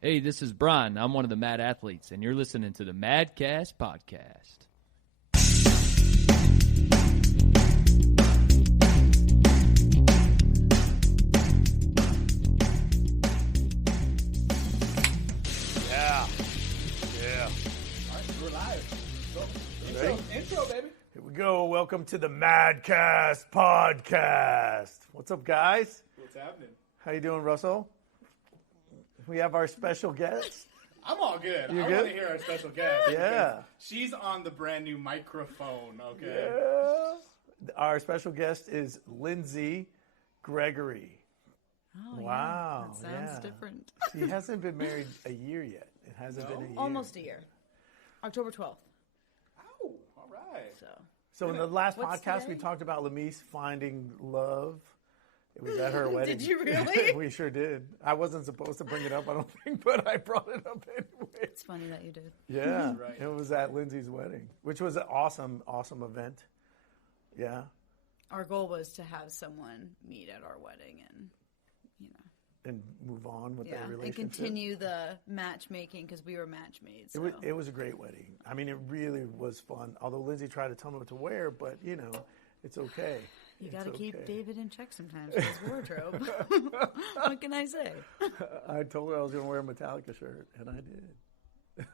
Hey, this is Brian. I'm one of the Mad Athletes, and you're listening to the MadCast Podcast. Yeah. All right, we're live. Intro, baby. Here we go. Welcome to the MadCast Podcast. What's up, guys? What's happening? How you doing, Russell? We have our special guest. I'm all good. You I good? want to hear our special guest. Yeah. She's on the brand new microphone, okay? Yeah. Our special guest is Lindsay Gregory. Oh, Wow. Yeah. That sounds different. She hasn't been married a year yet. It hasn't been a year. Almost a year. October 12th. Oh, all right. So in the last What's podcast, today? we talked about Lamise finding love. It was at her wedding. Did you really? We sure did. I wasn't supposed to bring it up, I don't think, but I brought it up anyway. It's funny that you did. Yeah, Right. It was at Lindsay's wedding, which was an awesome, awesome event. Yeah, Our goal was to have someone meet at our wedding and move on with their and relationship. continue the matchmaking because we were matchmates. So. It was a great wedding. I mean, it really was fun. Although Lindsay tried to tell me what to wear, but it's okay. You got to It's keep okay. David in check sometimes with his wardrobe. What can I say? I told her I was going to wear a Metallica shirt, and I did. You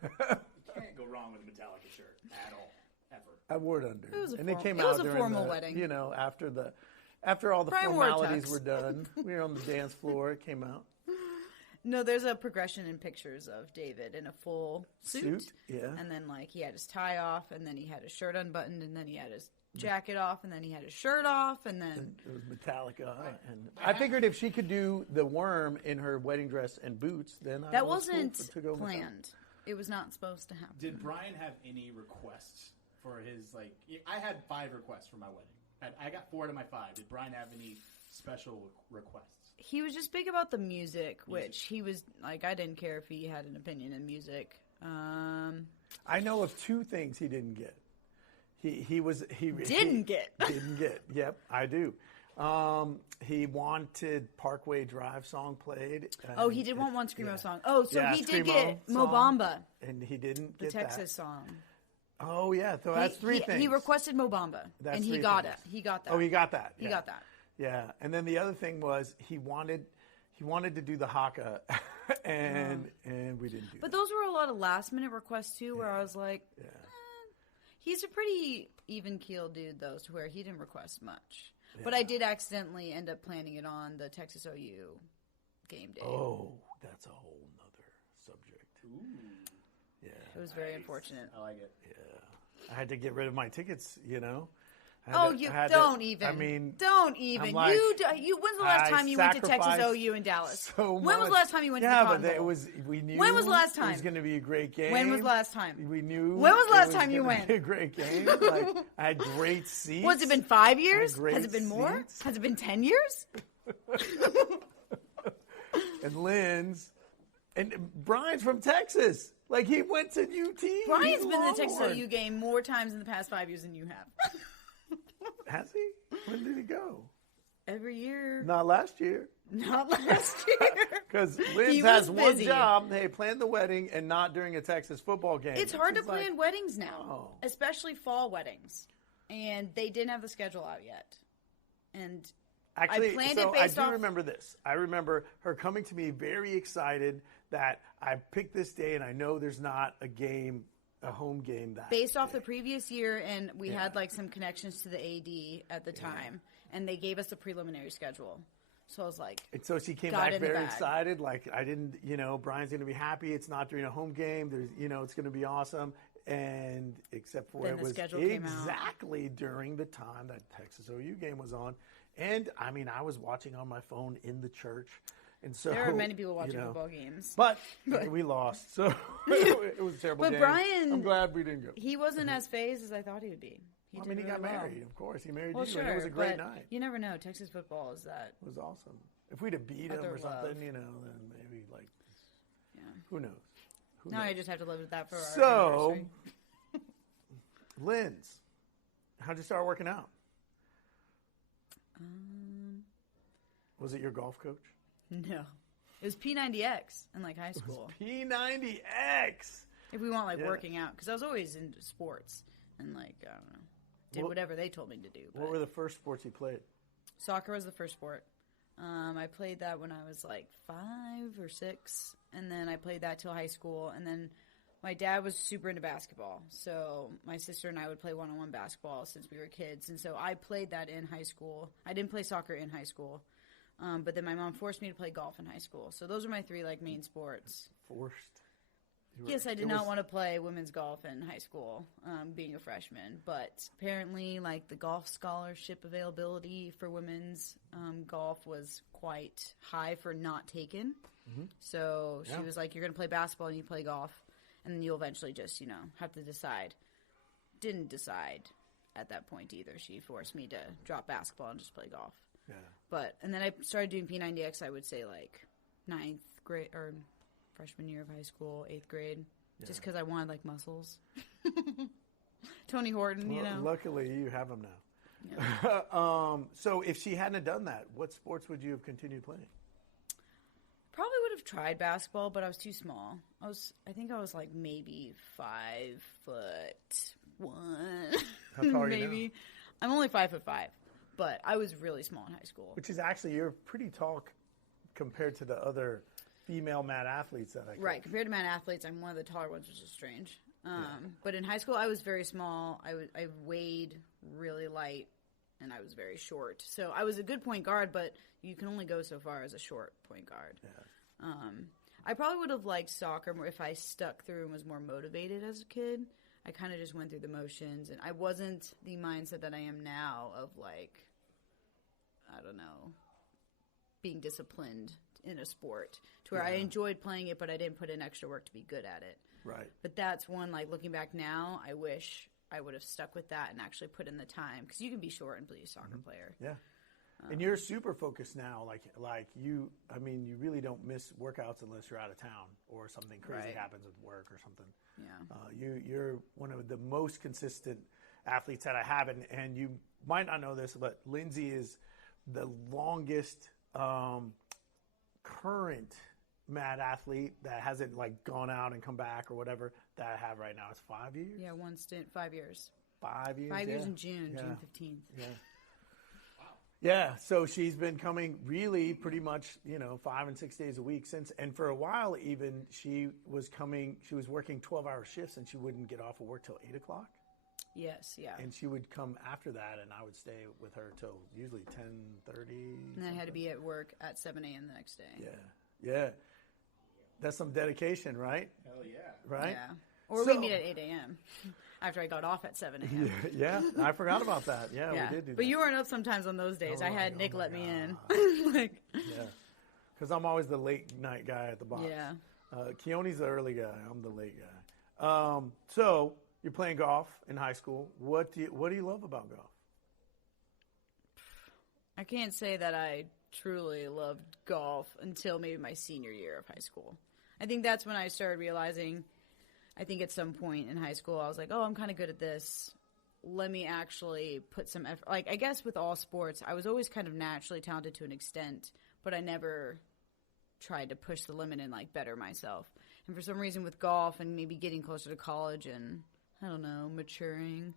can't go wrong with a Metallica shirt at all, ever. I wore it under. It was a and it came it out was a during formal the, wedding. After all the Brian wore a formalities tux. were done, we were on the dance floor. It came out. No, there's a progression in pictures of David in a full suit. Yeah. And then, he had his tie off, and then he had his shirt unbuttoned, and then he had his jacket off, and then he had his shirt off, and then... It was Metallica. And I figured if she could do the worm in her wedding dress and boots, then I That was cool wasn't to go planned. It was not supposed to happen. Did Brian have any requests for his, I had 5 requests for my wedding. I got 4 to my 5. Did Brian have any special requests? He was just big about the music, which he was, I didn't care if he had an opinion in music. I know of 2 things he didn't get. Didn't get. Didn't get. Yep, I do. He wanted Parkway Drive song played. Oh, he did want one Screamo song. Oh, so Yeah, he did Screamo get song. Mobamba, And he didn't the get Texas that. song. Oh, yeah. So that's 3 things. He requested Mobamba, That's and he 3 got things. it. He got that. Oh, he got that. He yeah. got that. Yeah, and then the other thing was he wanted to do the haka, and we didn't do But that. those were a lot of last minute requests too, where I was like, he's a pretty even keeled dude though, to where he didn't request much. Yeah. But I did accidentally end up planning it on the Texas OU game day. Oh, that's a whole nother subject. Ooh. Yeah, It was very unfortunate. I like it. yeah. I had to get rid of my tickets. Don't even. Don't even. I'm like, When's the last time you went to Texas sacrificed OU in Dallas? so When was much. the last time you went to the Yeah, Cotton but Bowl? we knew. When was the last it was time? going to be a great game. When was the last time? We knew. When was the last it time you gonna went? Be a great game. I had great seats. What's it been? 5 years? great Has it been more? seats. Has it been 10 years? And Lynn's, and Brian's from Texas. He went to UT. Brian's He's been in the Texas Longhorn. OU game more times in the past 5 years than you have. Has he? When did he go? Every year. Not last year. Not last year. Because He Lynn's was has one busy. job. Hey, plan the wedding and not during a Texas football game. It's hard to It's like, plan weddings now, oh. especially fall weddings. And they didn't have the schedule out yet. And Actually, I planned so it based I do off. remember this. I remember her coming to me very excited that I picked this day and I know there's not a home game that Based off day. the previous year, and we Yeah. had some connections to the AD at the time, and they gave us a preliminary schedule. So I was like, And so she came got back in the very bag. excited. I didn't, Brian's going to be happy. It's not during a home game. There's, it's going to be awesome. And except for Then it the was schedule came out. exactly during the time that Texas OU game was on. And I was watching on my phone in the church. And so there are many people watching football games. But we lost. So it was a terrible But game. Brian- I'm glad we didn't go. He wasn't as phased as I thought he would be. He He did got really well. married, of course. He married Well, you, sure, and it was a great but night. you never know. Texas football is that. It was awesome. If we'd have beat him their or something, love. then maybe Yeah. who knows? Now I just have to live with that for our So, anniversary. Linz, how'd you start working out? Was it your golf coach? No. It was P90X in like high school. P90X. If we want like working out, because I was always into sports and like I don't know, did whatever they told me to do. What were the first sports you played? Soccer was the first sport. I played that when I was like 5 or 6, and then I played that till high school. And then my dad was super into basketball, so my sister and I would play one-on-one basketball since we were kids. And so I played that in high school. I didn't play soccer in high school, but then my mom forced me to play golf in high school. So those are my 3 like main sports. Forced. Yes, I did not want to play women's golf in high school, being a freshman. But apparently, like, the golf scholarship availability for women's golf was quite high for not taken. Mm-hmm. So she was like, you're going to play basketball and you play golf, and then you'll eventually just, have to decide. Didn't decide at that point either. She forced me to drop basketball and just play golf. Yeah. And then I started doing P90X, I would say, like, 9th grade or freshman year of high school, 8th grade, just because I wanted like muscles. Tony Horton, Luckily, you have them now. Yeah. So if she hadn't have done that, what sports would you have continued playing? Probably would have tried basketball, but I was too small. I think I was like maybe 5'1". How tall are you now? I'm only 5'5", but I was really small in high school. Which is actually, you're pretty tall compared to the other female mad athletes that I coach. Right, compared to mad athletes, I'm one of the taller ones, which is strange. But in high school, I was very small. I weighed really light, and I was very short. So I was a good point guard, but you can only go so far as a short point guard. Yeah. I probably would have liked soccer more if I stuck through and was more motivated as a kid. I kind of just went through the motions, and I wasn't the mindset that I am now of like, I don't know, being disciplined in a sport to where I enjoyed playing it, but I didn't put in extra work to be good at it. Right. But that's one, like, looking back now, I wish I would have stuck with that and actually put in the time, because you can be short and be a soccer player. Yeah. And you're super focused now, like you really don't miss workouts unless you're out of town or something crazy happens with work or something. Yeah. You're one of the most consistent athletes that I have, and you might not know this, but Lindsay is the longest current mad athlete that hasn't like gone out and come back or whatever that I have right now. It's 5 years? Yeah, one stint, 5 years. 5 years? 5 years in June 15th. Yeah. Wow. Yeah, so she's been coming really pretty much, 5 and 6 days a week since, and for a while even she was working 12-hour shifts and she wouldn't get off of work till 8 o'clock. Yes, yeah. And she would come after that, and I would stay with her till usually 10:30. And I had to be at work at 7 a.m. the next day. Yeah. That's some dedication, right? Hell yeah. Right? Yeah. Or we meet at 8 a.m. after I got off at 7 a.m. Yeah, I forgot about that. Yeah, we did do that. But you weren't up sometimes on those days. I had Nick let me in. Yeah. Because I'm always the late night guy at the box. Yeah. Keone's the early guy. I'm the late guy. So you're playing golf in high school. What do you love about golf? I can't say that I truly loved golf until maybe my senior year of high school. I think that's when I started realizing, I think at some point in high school, I was like, oh, I'm kind of good at this. Let me actually put some effort. Like, I guess with all sports, I was always kind of naturally talented to an extent, but I never tried to push the limit and, like, better myself. And for some reason with golf and maybe getting closer to college and, I don't know, maturing,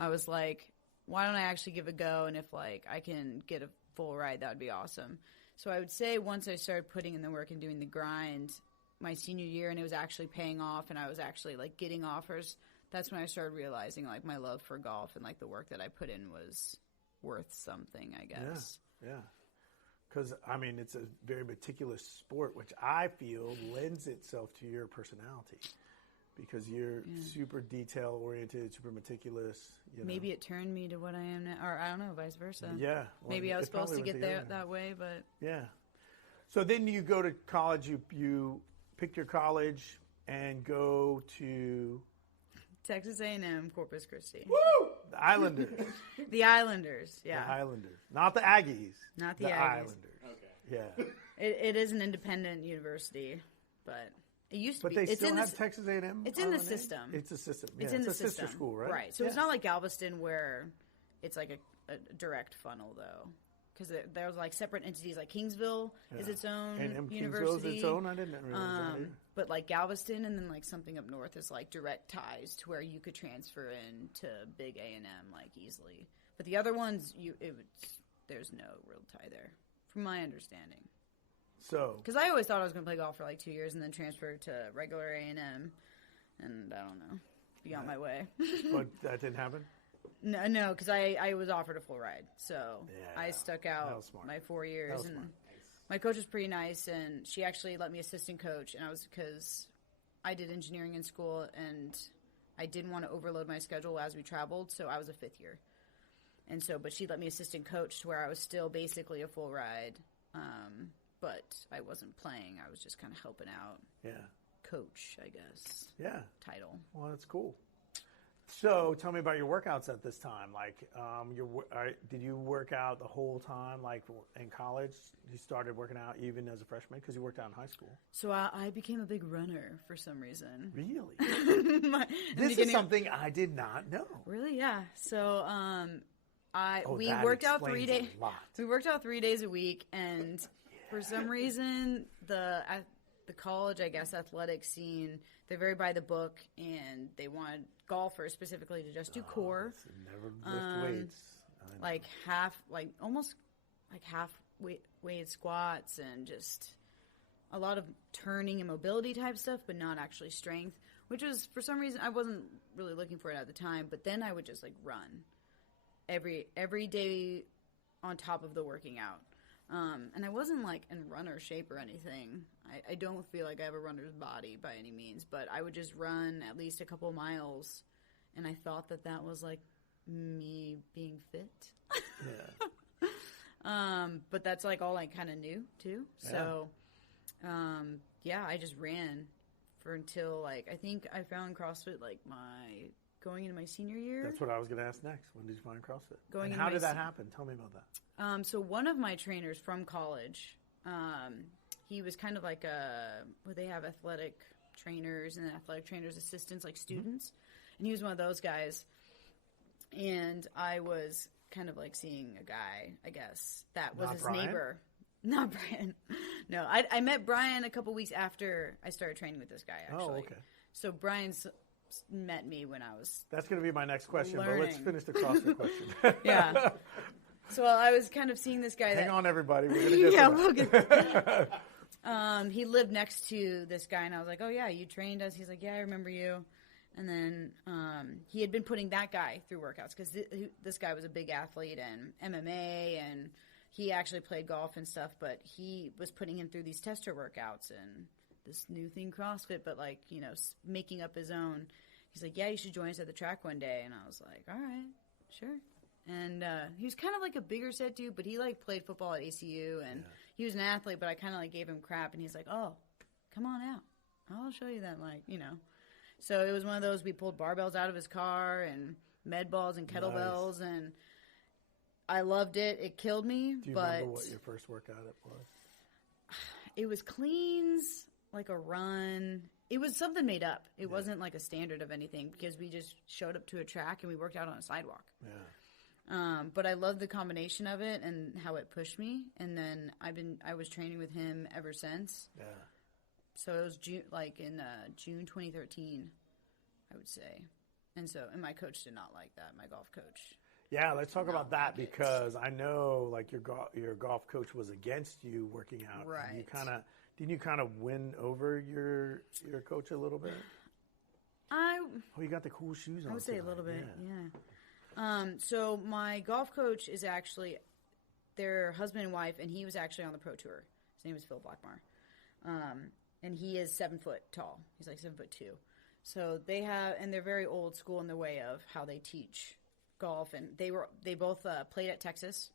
I was like, why don't I actually give it a go? And if, like, I can get a full ride, that would be awesome. So I would say once I started putting in the work and doing the grind my senior year, and it was actually paying off, and I was actually, like, getting offers, that's when I started realizing, like, my love for golf and, like, the work that I put in was worth something, I guess. Yeah. Because, I mean, it's a very meticulous sport, which I feel lends itself to your personality. Because you're super detail-oriented, super meticulous. Maybe it turned me to what I am now. Or, I don't know, vice versa. Yeah. Well, maybe I was supposed to get there that way, but... Yeah. So then you go to college, you pick your college and go to... Texas A&M, Corpus Christi. Woo! The Islanders. The Islanders, yeah. The Islanders. Not the Aggies. Not the Aggies. Islanders. Okay. Yeah. It is an independent university, but... It used to be. But they still have Texas A&M? It's in the system. It's a system. It's in the system. It's a sister school, right? Right. So it's not like Galveston where it's like a direct funnel, though. because there was like separate entities. Like Kingsville is its own and university. Kingsville's its own. I didn't realize that either. But like Galveston and then like something up north is like direct ties to where you could transfer into big A&M like easily. But the other ones, there's no real tie there, from my understanding. So, because I always thought I was going to play golf for like 2 years and then transfer to regular A&M, and I don't know, be on my way. But that didn't happen? No, because I was offered a full ride, so I stuck out my 4 years, and my coach was pretty nice, and she actually let me assistant coach, and because I did engineering in school, and I didn't want to overload my schedule as we traveled, so I was a fifth year, and so but she let me assistant coach to where I was still basically a full ride, but I wasn't playing. I was just kind of helping out. Yeah. Coach, I guess. Yeah. Title. Well, that's cool. So, tell me about your workouts at this time. Like, did you work out the whole time? Like in college, you started working out even as a freshman because you worked out in high school. So I became a big runner for some reason. Really? This is something I did not know. Really? Yeah. So we worked out 3 days. We worked out 3 days a week, and for some reason the college, I guess, athletic scene, they're very by the book, and they wanted golfers specifically to just do core. Never lift weights. Almost half weighted squats and just a lot of turning and mobility type stuff, but not actually strength, which was, for some reason, I wasn't really looking for it at the time, but then I would just run every day on top of the working out. And I wasn't in runner shape or anything. I don't feel like I have a runner's body by any means, but I would just run at least a couple miles, and I thought that was me being fit. Yeah. But that's all I kind of knew too. Yeah. So, I just ran for until I think I found CrossFit going into my senior year. That's what I was going to ask next. When did you find CrossFit? How did that happen? Tell me about that. So one of my trainers from college, he was kind of they have athletic trainers and athletic trainers' assistants, students. Mm-hmm. And he was one of those guys. And I was kind of seeing a guy, I guess, that was his neighbor. Not Brian. No, I met Brian a couple weeks after I started training with this guy, actually. Oh, okay. So Brian's met me when I was That's going to be my next question, learning. But let's finish the CrossFit question. Yeah. So I was kind of seeing this guy. Hang on, everybody. We're going to get we'll get there. He lived next to this guy, and I was like, oh, yeah, you trained us? He's like, yeah, I remember you. And then he had been putting that guy through workouts because this guy was a big athlete in MMA, and he actually played golf and stuff, but he was putting him through these tester workouts and this new thing, CrossFit, but making up his own. He's like, yeah, you should join us at the track one day. And I was like, all right, sure. And he was kind of a bigger set dude, but he played football at ACU, and he was an athlete, but I kind of gave him crap, and he's like, oh, come on out. I'll show you that, So it was one of those, we pulled barbells out of his car and med balls and kettlebells, and I loved it. It killed me. Do you remember what your first workout was? It was cleans, a run. It was something made up. It wasn't a standard of anything because we just showed up to a track and we worked out on a sidewalk. Yeah. But I love the combination of it and how it pushed me. And then I was training with him ever since. Yeah. So it was June 2013, I would say. And my coach did not like that. My golf coach. Yeah, let's talk about that because I know your golf coach was against you working out. Right. And didn't you kind of win over your coach a little bit? You got the cool shoes on. I would say a little bit, yeah. So my golf coach is actually their husband and wife, and he was actually on the pro tour. His name is Phil Blackmar. And he is 7 foot tall. He's 7'2". So they're very old school in the way of how they teach golf, and they both played at Texas,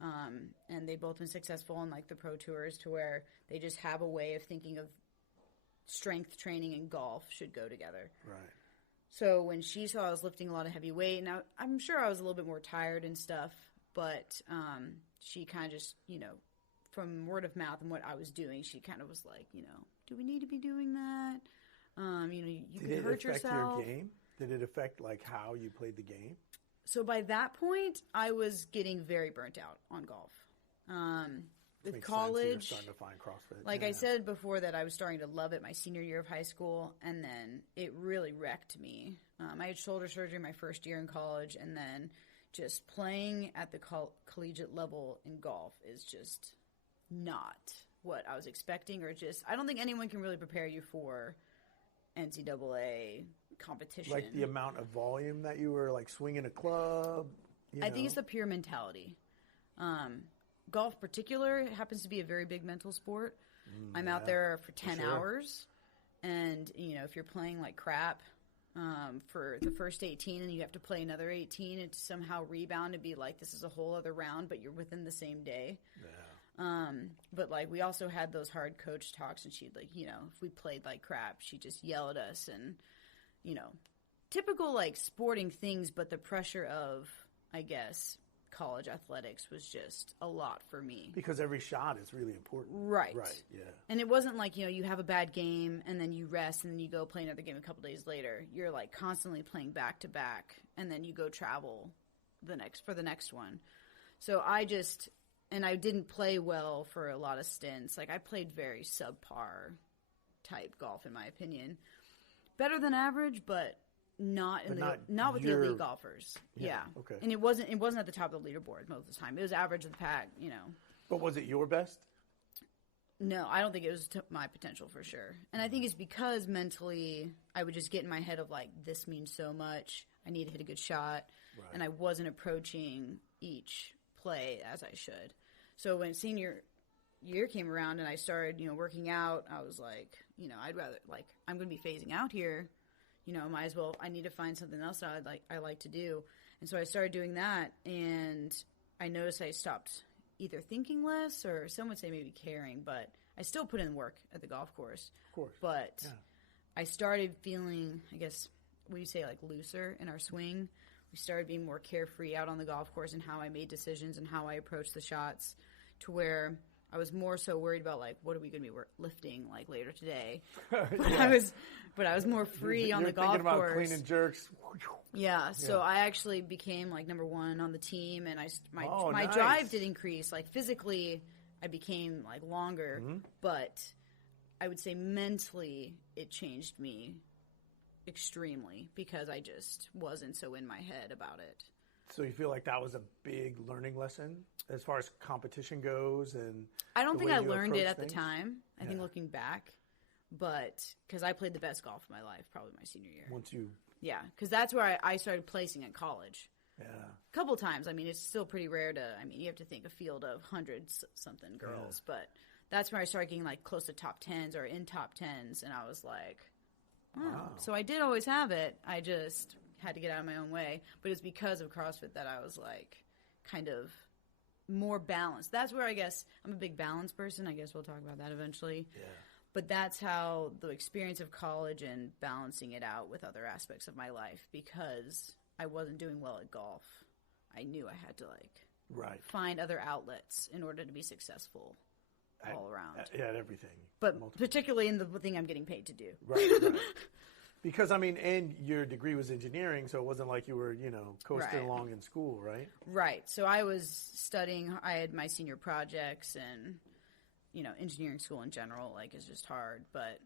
and they both been successful on the pro tours to where they just have a way of thinking of strength training and golf should go together. Right. So when she saw I was lifting a lot of heavy weight, now I'm sure I was a little bit more tired and stuff, but she kind of just, from word of mouth and what I was doing, she kind of was like, do we need to be doing that? You could hurt yourself. Did it affect your game? Did it affect how you played the game? So by that point, I was getting very burnt out on golf. With college, you're starting to find CrossFit. Like I said before, that I was starting to love it my senior year of high school, and then it really wrecked me. I had shoulder surgery my first year in college, and then just playing at the collegiate level in golf is just not what I was expecting, or just I don't think anyone can really prepare you for NCAA competition. Like the amount of volume that you were like swinging a club. I think it's the pure mentality. Golf particular happens to be a very big mental sport. I'm out there for 10 hours, and if you're playing like crap for the first 18 and you have to play another 18 and to somehow rebound and be like, this is a whole other round, but you're within the same day. But like we also had those hard coach talks, and she'd like, if we played like crap, she'd just yell at us, and typical like sporting things, but the pressure of, I guess, college athletics was just a lot for me. Because every shot is really important. Right. Right, yeah. And it wasn't like, you have a bad game and then you rest and then you go play another game a couple days later. You're like constantly playing back to back, and then you go travel for the next one. So I didn't play well for a lot of stints. Like I played very subpar type golf in my opinion. Better than average, but not with the elite golfers. Yeah. Okay. And it wasn't at the top of the leaderboard most of the time. It was average of the pack, But was it your best? No, I don't think it was to my potential for sure. And I think it's because mentally I would just get in my head of like, this means so much. I need to hit a good shot. Right. And I wasn't approaching each play as I should. So when senior year came around and I started, working out, I was like, I'd rather like, I'm going to be phasing out here. Might as well, I need to find something else that I like to do. And so I started doing that, and I noticed I stopped either thinking less, or some would say maybe caring, but I still put in work at the golf course. Of course. But I started feeling, I guess, we say like looser in our swing. We started being more carefree out on the golf course and how I made decisions and how I approached the shots, to where I was more so worried about like, what are we going to be lifting like later today? But I was more free on the golf course. You're thinking about clean and jerks. Yeah, so I actually became like number one on the team, and my drive did increase. Like physically, I became like longer, but I would say mentally it changed me extremely because I just wasn't so in my head about it. So you feel like that was a big learning lesson as far as competition goes? And I don't think I learned it at the time. I think looking back, but because I played the best golf of my life, probably my senior year. Yeah, because that's where I started placing at college. Yeah. A couple times. I mean, it's still pretty rare you have to think a field of hundreds something girls, but that's where I started getting like close to top 10s or in top 10s, and I was like, wow. So I did always have it. I just had to get out of my own way, but it's because of CrossFit that I was like kind of more balanced. That's where I guess I'm a big balance person. I guess we'll talk about that eventually. Yeah. But that's how the experience of college and balancing it out with other aspects of my life, because I wasn't doing well at golf. I knew I had to find other outlets in order to be successful all around. At everything. But particularly in the thing I'm getting paid to do. Right. Because, and your degree was engineering, so it wasn't like you were, coasting along in school, right? Right. So I was studying. I had my senior projects, and, engineering school in general, is just hard. But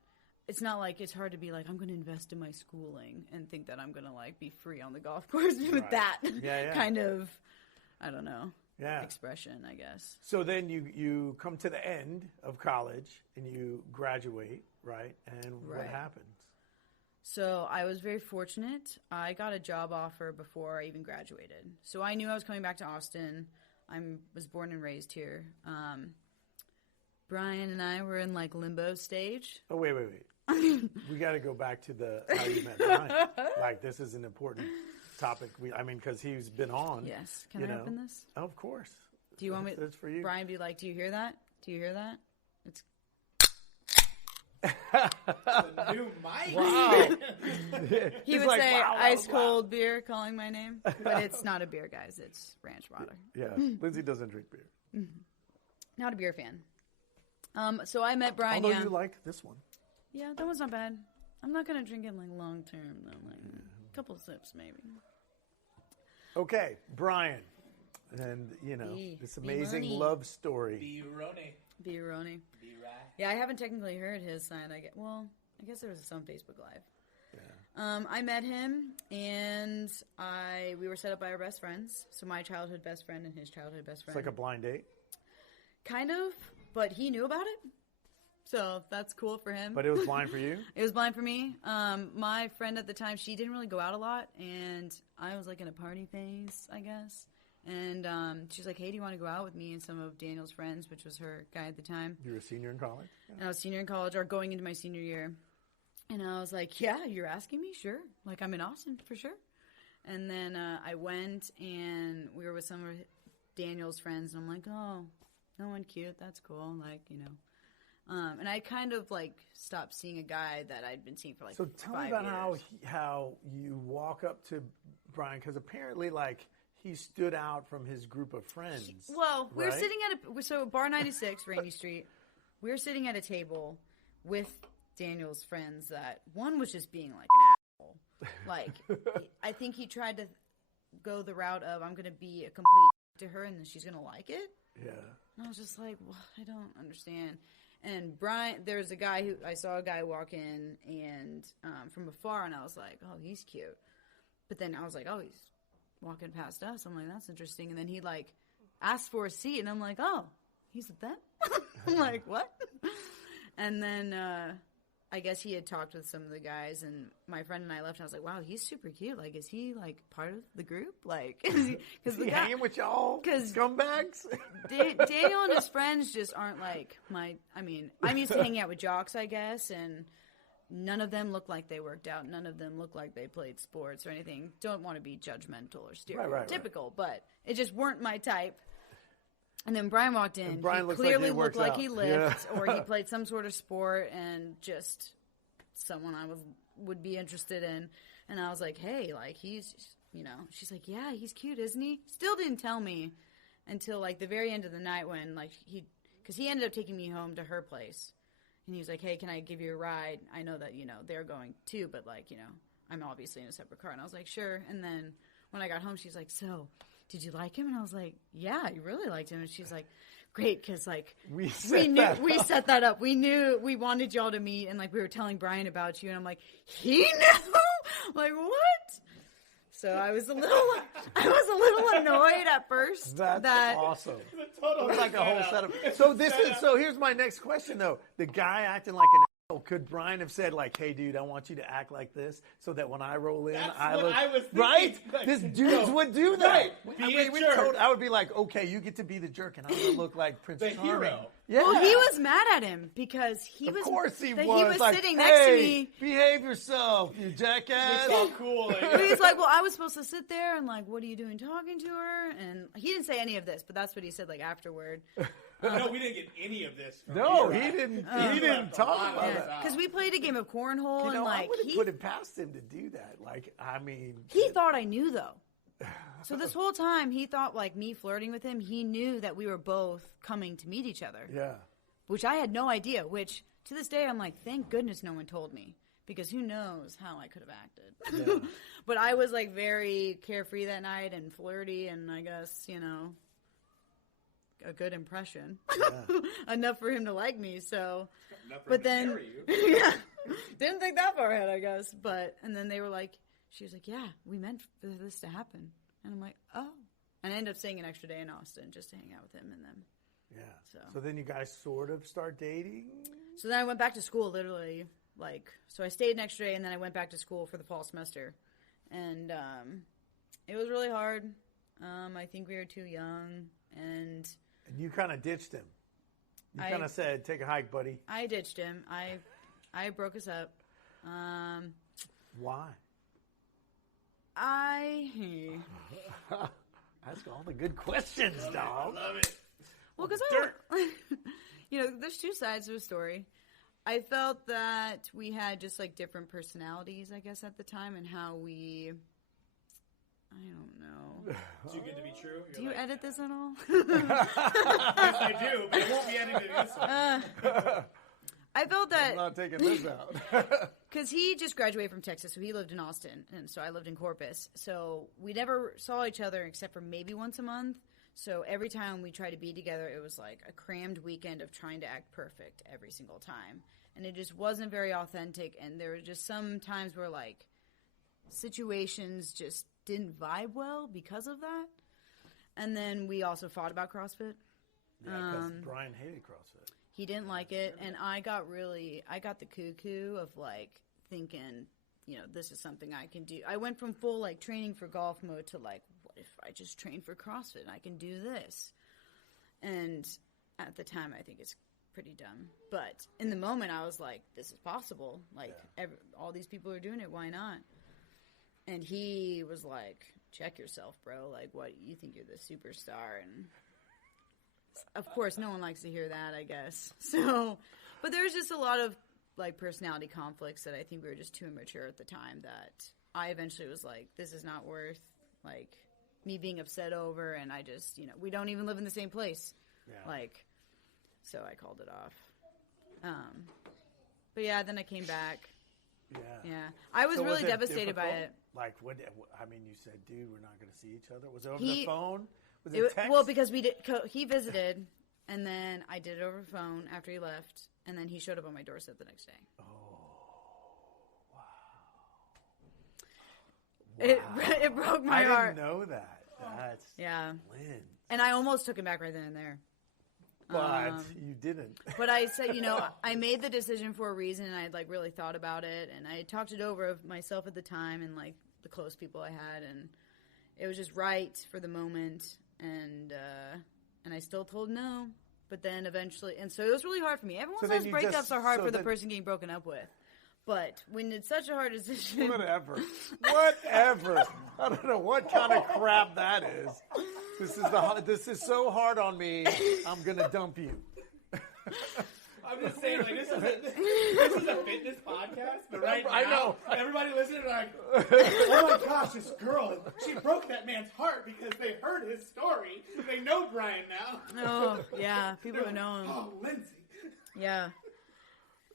it's not like it's hard to be like, I'm going to invest in my schooling and think that I'm going to, be free on the golf course with that kind of, I don't know, expression, I guess. So then you come to the end of college, and you graduate, right? And what happens? So I was very fortunate. I got a job offer before I even graduated. So I knew I was coming back to Austin. I was born and raised here. Brian and I were in limbo stage. Oh, wait. We got to go back to how you met Brian. This is an important topic. Because he's been on. Yes. Can I open this? Oh, of course. Do you want me? That's for you. Brian, be like, do you hear that? Do you hear that? It's. The new mic. Wow. He would say ice cold beer, calling my name, but it's not a beer, guys. It's ranch water. Yeah, Lindsay doesn't drink beer. Mm-hmm. Not a beer fan. So I met Brian. Although you like this one. Yeah, that one's not bad. I'm not gonna drink it long term though. A couple sips maybe. Okay, Brian. and this amazing love story. Be Roni. Be right. Yeah, I haven't technically heard his side. I guess there was some Facebook Live. Yeah. I met him, and we were set up by our best friends. So my childhood best friend and his childhood best friend. It's like a blind date? Kind of, but he knew about it. So that's cool for him. But it was blind for you? It was blind for me. My friend at the time, she didn't really go out a lot, and I was like in a party phase, I guess. And she's like, hey, do you want to go out with me and some of Daniel's friends, which was her guy at the time? You were a senior in college? Yeah. And I was senior in college, or going into my senior year. And I was like, yeah, you're asking me? Sure. Like, I'm in Austin for sure. And then I went, and we were with some of Daniel's friends, and I'm like, oh, no one cute. That's cool. Like, and I kind of like stopped seeing a guy that I'd been seeing for like 5 years. So tell me about how you walk up to Brian, because apparently like he stood out from his group of friends. Well, we were sitting at Bar 96, Rainy Street. We were sitting at a table with Daniel's friends that one was just being like an asshole. Like, I think he tried to go the route of, I'm going to be a complete to her and then she's going to like it. Yeah. And I was just like, well, I don't understand. And Brian, there's a guy I saw a guy walk in and from afar, and I was like, oh, he's cute. But then I was like, oh, he's walking past us. I'm like, that's interesting. And then he like asked for a seat, and I'm like, oh, he's with them? I'm like, what? And then I guess he had talked with some of the guys, and my friend and I left, and I was like, wow, he's super cute. Like, is he like part of the group? Like, is he hanging with y'all? Scumbags? Daniel and his friends just aren't like I'm used to hanging out with jocks, I guess, and none of them look like they worked out. None of them look like they played sports or anything. Don't want to be judgmental or stereotypical, but it just weren't my type. And then Brian walked in. He clearly looked like he lifted or he played some sort of sport and just someone I would be interested in. And I was like, hey, like he's, she's like, yeah, he's cute, isn't he? Still didn't tell me until like the very end of the night when like because he ended up taking me home to her place. And he was like, hey, can I give you a ride? I know that, they're going too, but like, I'm obviously in a separate car. And I was like, sure. And then when I got home, she's like, so did you like him? And I was like, yeah, I really liked him. And she's like, great, because like we set that up. We knew we wanted y'all to meet, and like we were telling Brian about you, and I'm like, he knew? Like, what? So I was a little annoyed at first. That's awesome. It's like a whole setup. So here's my next question though. The guy acting like an asshole. Could Brian have said like, "Hey, dude, I want you to act like this, so that when I roll in, I was thinking, right." Like, this dudes would do that. Right. I would be like, "Okay, you get to be the jerk, and I'm gonna look like Prince Charming." Hero. Yeah. Well, he was mad at him because he was. Of course he was. He was like, sitting next to me. Behave yourself, you jackass. So cool. He's like, well, I was supposed to sit there and like, what are you doing talking to her? And he didn't say any of this, but that's what he said like afterward. No, we didn't get any of this. No, he didn't. He didn't talk about that because we played a game of cornhole and like I wouldn't put it past him to do that. Like, I mean, he thought I knew though. So this whole time he thought like me flirting with him. He knew that we were both coming to meet each other. Yeah. Which I had no idea. Which to this day I'm like, thank goodness no one told me because who knows how I could have acted. Yeah. But I was like very carefree that night and flirty, and I guess a good impression. Yeah. Enough for him to like me, so. But then, yeah, didn't think that far ahead, I guess. But, and then they were like, she was like, yeah, we meant for this to happen. And I'm like, oh. And I ended up staying an extra day in Austin just to hang out with him and them. Yeah. So then you guys sort of start dating? So then I went back to school, literally. So I stayed an extra day, and then I went back to school for the fall semester. And it was really hard. I think we were too young, and you kind of ditched him. You kind of said, take a hike, buddy. I ditched him. I broke us up. Why? Ask all the good questions, dog. I love it. Well, because there's two sides to a story. I felt that we had just like different personalities, I guess, at the time, and how we. I don't know. Too good to be true? Do you edit this at all? Yes, I do, but it won't be edited this one. I felt that... I'm not taking this out. Because he just graduated from Texas, so he lived in Austin, and so I lived in Corpus. So we never saw each other except for maybe once a month. So every time we tried to be together, it was like a crammed weekend of trying to act perfect every single time. And it just wasn't very authentic. And there were just some times where, like, situations just didn't vibe well because of that. And then we also fought about CrossFit. Yeah, because Brian hated CrossFit. He didn't like it. And I got the cuckoo of, like, thinking, you know, this is something I can do. I went from full, like, training for golf mode to, like, what if I just train for CrossFit and I can do this? And at the time, I think it's pretty dumb. But in the moment, I was like, this is possible. Like, all these people are doing it. Why not? And he was like, check yourself, bro. Like, what, you think you're the superstar? And, of course, no one likes to hear that, I guess. So, but there's just a lot of, like, personality conflicts that I think we were just too immature at the time that I eventually was like, this is not worth, like, me being upset over, and I just, you know, we don't even live in the same place. Yeah. Like, so I called it off. But yeah, then I came back. Yeah. I was really devastated by it. Like, what, I mean, you said, dude, we're not going to see each other. Was it over the phone? Was it text? Well, because he visited, and then I did it over the phone after he left, and then he showed up on my doorstep the next day. Oh, wow. It broke my heart. I didn't know that. That's Lynn. And I almost took him back right then and there. But you didn't. But I said, you know, I made the decision for a reason, and I had, like, really thought about it, and I had talked it over with myself at the time and, like, the close people I had, and it was just right for the moment, and I still told no. But then eventually, and so it was really hard for me. Everyone says breakups are hard for the person getting broken up with. But when it's such a hard decision... Whatever. I don't know what kind of crap that is. This is so hard on me, I'm going to dump you. I'm just saying, like, this is a fitness podcast, but right now, I know. Everybody listening are like, oh my gosh, this girl, she broke that man's heart because they heard his story. They know Brian now. Oh, yeah, people who know him. Oh, Lindsay. Yeah.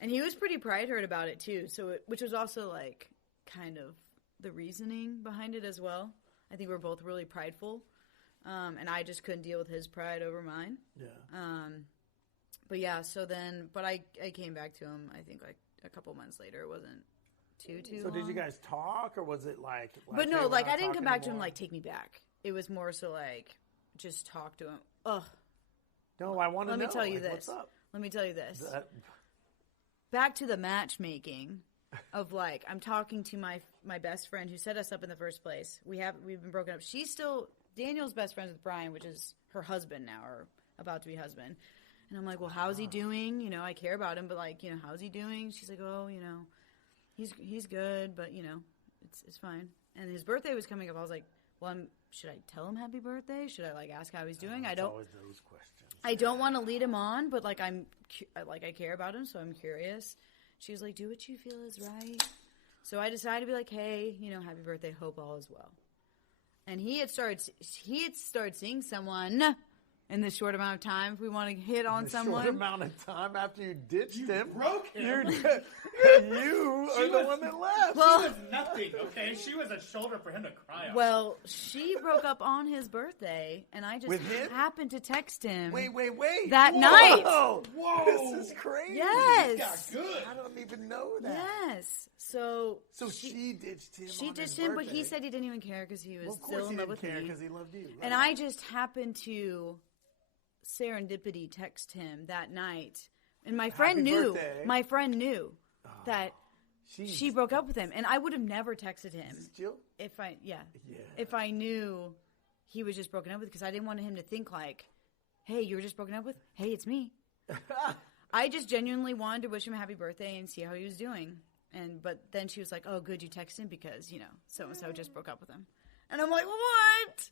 And he was pretty pride hurt about it, too, which was also, like, kind of the reasoning behind it as well. I think we're both really prideful, and I just couldn't deal with his pride over mine. Yeah. But, yeah, so then, but I came back to him, I think, like, a couple months later. It wasn't too So long. did you guys talk, or was it, like but no, hey, like, I didn't come back anymore? to him, like, take me back. It was more so, like, just talk to him. Ugh. No, I want to know. Let me tell you like, this. What's up? Let me tell you this. Back to the matchmaking of, like, I'm talking to my best friend who set us up in the first place. We've been broken up. She's still Daniel's best friends with Brian, which is her husband now, or about to be husband. And I'm like, well, how's he doing? You know, I care about him, but, like, you know, how's he doing? She's like, oh, you know, he's good, but, you know, it's fine. And his birthday was coming up. I was like, well, should I tell him happy birthday? Should I, like, ask how he's doing? It's always those questions. I don't want to lead him on, but, like, I care about him, so I'm curious. She was like, do what you feel is right. So I decided to be like, hey, you know, happy birthday, hope all is well. And he had started seeing someone in this short amount of time. If we want to hit on someone. Short amount of time after you ditched him. Broke him. You are the one that left. Well, she was nothing, okay? She was a shoulder for him to cry on. Well, she broke up on his birthday, and I just happened to text him. Wait. That night. Whoa. This is crazy. Yes. Got good. I don't even know that. Yes. So she ditched him. She ditched him, but he said he didn't even care because he was still in love with me. Of course he didn't care because he loved you. Right? And I just happened to serendipity text him that night, and my friend knew. My friend knew that she broke up with him, and I would have never texted him if I knew he was just broken up with, because I didn't want him to think like, hey, you were just broken up with? Hey, it's me. I just genuinely wanted to wish him a happy birthday and see how he was doing. But then she was like, oh, good, you texted him because, you know, so-and-so just broke up with him. And I'm like, what?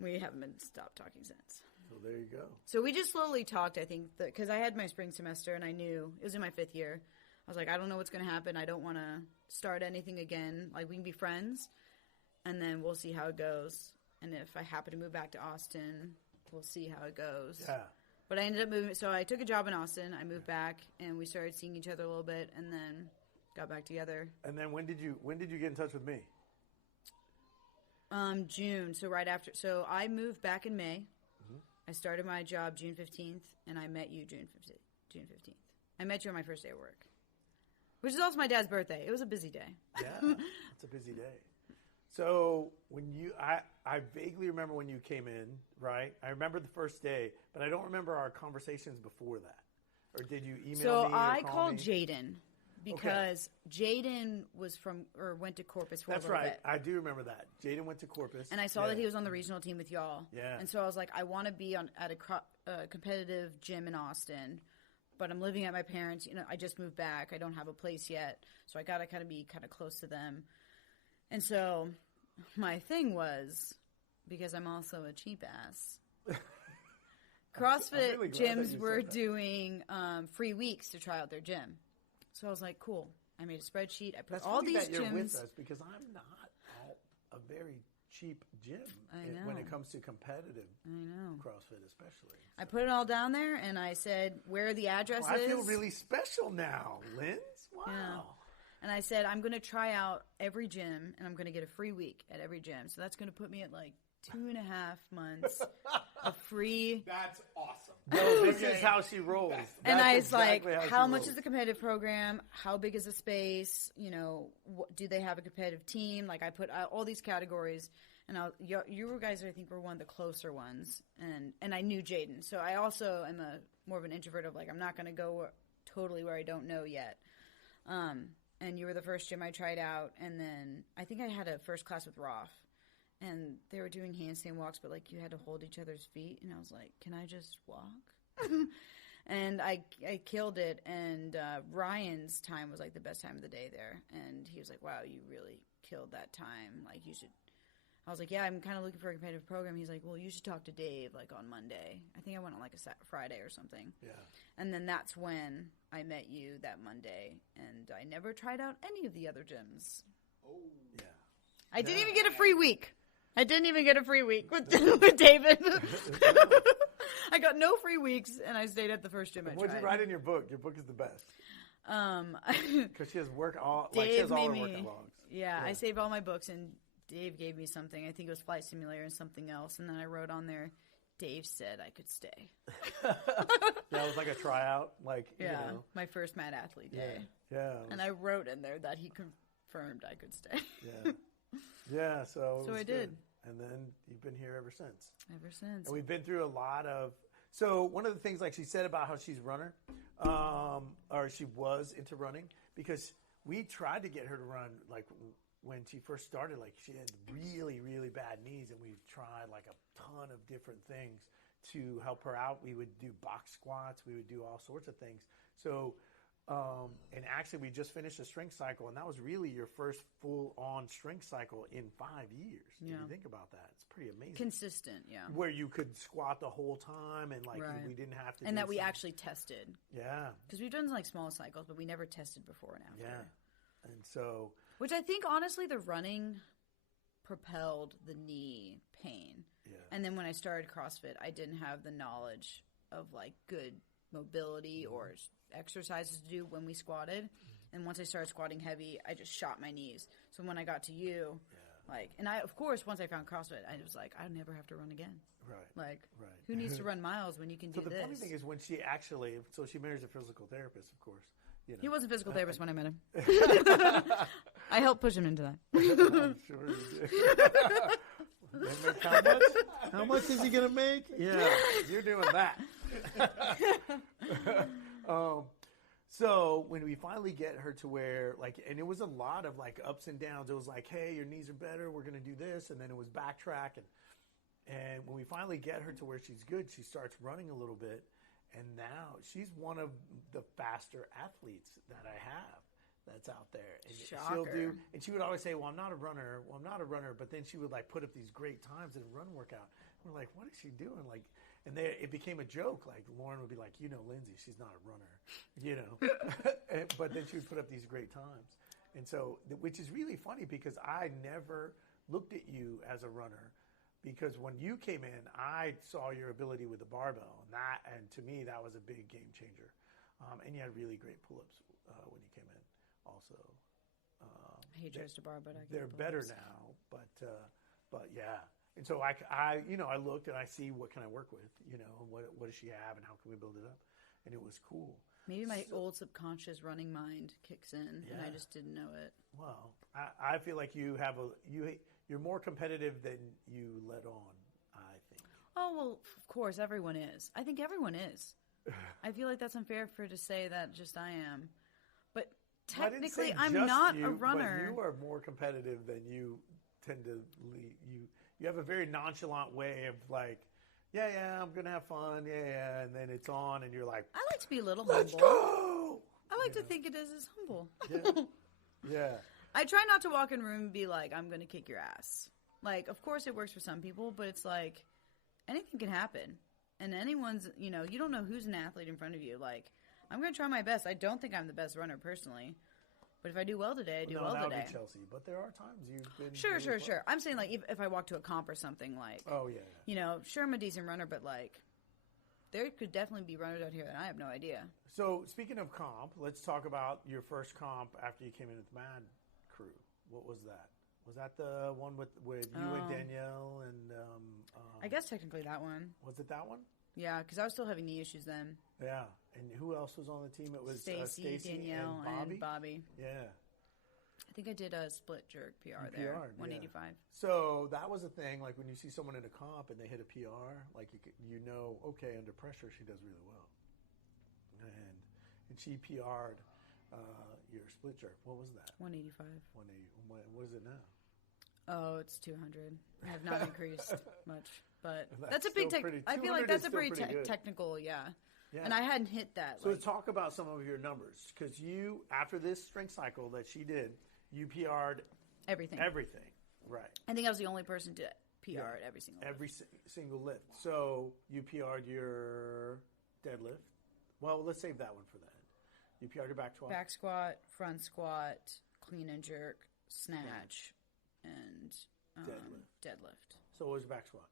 We haven't been stopped talking since. So there you go. So we just slowly talked, I think, because I had my spring semester and I knew it was in my 5th year. I was like, I don't know what's going to happen. I don't want to start anything again. Like, we can be friends, and then we'll see how it goes. And if I happen to move back to Austin, we'll see how it goes. Yeah. But I ended up moving. So I took a job in Austin. I moved back, and we started seeing each other a little bit, and then got back together. And then when did you get in touch with me? June. So right after. So I moved back in May. I started my job June 15th, and I met you June 15th. I met you on my first day of work, which is also my dad's birthday. It was a busy day. Yeah, it's a busy day. So when I vaguely remember when you came in, right? I remember the first day, but I don't remember our conversations before that. Or did you email me? So or I call called me? Jaden because Jaden went to Corpus for That's a little right. bit. I do remember that. Jaden went to Corpus. And I saw that he was on the regional team with y'all. Yeah. And so I was like, I want to be at a competitive gym in Austin, but I'm living at my parents'. I just moved back. I don't have a place yet. So I got to kind of be kind of close to them. And so my thing was, because I'm also a cheap ass, CrossFit really glad that gyms you were said that. doing free weeks to try out their gym. So I was like, cool. I made a spreadsheet. I put That's all funny these that you're gyms. with us because I'm not at a very cheap gym when it comes to competitive CrossFit, especially. I put it all down there, and I said, where are the addresses? I feel really special now, Linz. Wow. Yeah. And I said, I'm going to try out every gym, and I'm going to get a free week at every gym. So that's going to put me at like 2.5 months of free. That's awesome. No, this is how she rolls. And I was exactly like, she how much rolls. is the competitive program? How big is the space? Do they have a competitive team? Like I put all these categories, and you guys, I think, were one of the closer ones. And I knew Jaden. So I also am more of an introvert of like, I'm not going to go totally where I don't know yet. And you were the first gym I tried out. And then I think I had a first class with Roth. And they were doing handstand walks, but like you had to hold each other's feet. And I was like, can I just walk? And I killed it. And Ryan's time was like the best time of the day there. And he was like, wow, you really killed that time. Like you should. I was like, yeah, I'm kind of looking for a competitive program. He's like, well, you should talk to Dave like on Monday. I think I went on like a Friday or something. Yeah. And then that's when I met you that Monday. And I never tried out any of the other gyms. Oh. Yeah. I didn't even get a free week. With David. I got no free weeks, and I stayed at the first gym I tried. What'd you write in your book? Your book is the best. Because she has she has all her workout logs. Yeah, I saved all my books, and Dave gave me something. I think it was Flight Simulator and something else. And then I wrote on there, Dave said I could stay. Yeah, it was like a tryout. My first Mad Athlete day. Yeah. And I wrote in there that he confirmed I could stay. Yeah. Yeah, so I good. did. And then you've been here ever since. Ever since. And we've been through a lot of. So one of the things, like she said about how she's a runner, or she was into running, because we tried to get her to run, like when she first started, like she had really, really bad knees, and we tried like a ton of different things to help her out. We would do box squats. We would do all sorts of things. So, and actually we just finished a strength cycle, and that was really your first full-on strength cycle in 5 years. If you think about that, it's pretty amazing. Consistent, yeah. Where you could squat the whole time, and like we didn't have to. And that we actually tested. Yeah. Because we've done like small cycles, but we never tested before and after. Yeah. And so. Which I think, honestly, the running propelled the knee pain. Yeah. And then when I started CrossFit, I didn't have the knowledge of like good mobility or exercises to do when we squatted. And once I started squatting heavy, I just shot my knees. So when I got to you, and I, of course, once I found CrossFit, I was like, I never have to run again. Right. Who needs to run miles when you can do this? So the funny thing is when she actually, she marries a physical therapist, of course. He was a physical therapist when I met him. I helped push him into that. I'm sure you did. How much? How much is he going to make? Yeah, you're doing that. So when we finally get her to where, and it was a lot of ups and downs. It was like, hey, your knees are better. We're going to do this. And then it was backtrack. And when we finally get her to where she's good, she starts running a little bit. And now she's one of the faster athletes that I have that's out there. And Shocker. And she would always say, well, I'm not a runner. But then she would put up these great times in a run workout. And we're like, what is she doing? And it became a joke. Lauren would be like, Lindsay, she's not a runner, but then she would put up these great times. And so, which is really funny because I never looked at you as a runner. Because when you came in, I saw your ability with the barbell, and to me that was a big game changer. And you had really great pull-ups when you came in, also. I hate dress to bar, but I they're better now. But yeah, And so I looked and I see what can I work with, what does she have and how can we build it up? And it was cool. Maybe my old subconscious running mind kicks in, and I just didn't know it. Well, I feel like you're more competitive than you let on, I think. Oh, well, of course, everyone is. I think everyone is. I feel like that's unfair to say that just I am. But technically, I'm not a runner. But you are more competitive than you tend to lead. You have a very nonchalant way of like, yeah, I'm going to have fun, yeah, and then it's on, and you're like, I like to be a little let's humble. Go! I like to think it is as humble. Yeah. I try not to walk in a room and be like, I'm going to kick your ass. Like, of course it works for some people, but it's like, anything can happen. And anyone's, you don't know who's an athlete in front of you. Like, I'm going to try my best. I don't think I'm the best runner personally. But if I do well today, I do well today. No, that would be Chelsea. But there are times you've been... Sure. I'm saying, like, if I walk to a comp or something, like... Oh, yeah. Sure, I'm a decent runner, but, like, there could definitely be runners out here that I have no idea. So, speaking of comp, let's talk about your first comp after you came in with the Mad crew. What was that? Was that the one with you and Danielle and... I guess technically that one. Was it that one? Yeah, because I was still having knee issues then. Yeah. And who else was on the team? It was Stacy, Danielle, and Bobby. Yeah. I think I did a split jerk PR there, 185. Yeah. So that was a thing. Like when you see someone in a comp and they hit a PR, like okay, under pressure she does really well. And she PR'd your split jerk. What was that? 185. 180. What is it now? Oh, it's 200. I have not increased much, but that's a big. I feel like that's a pretty technical. Yeah. And I hadn't hit that. So talk about some of your numbers, because you, after this strength cycle that she did, you PR'd everything. Right. I think I was the only person to PR at every single lift. So you PR'd your deadlift. Well, let's save that one for the end. You PR'd your back squat. Back squat, front squat, clean and jerk, snatch, and deadlift. So what was your back squat?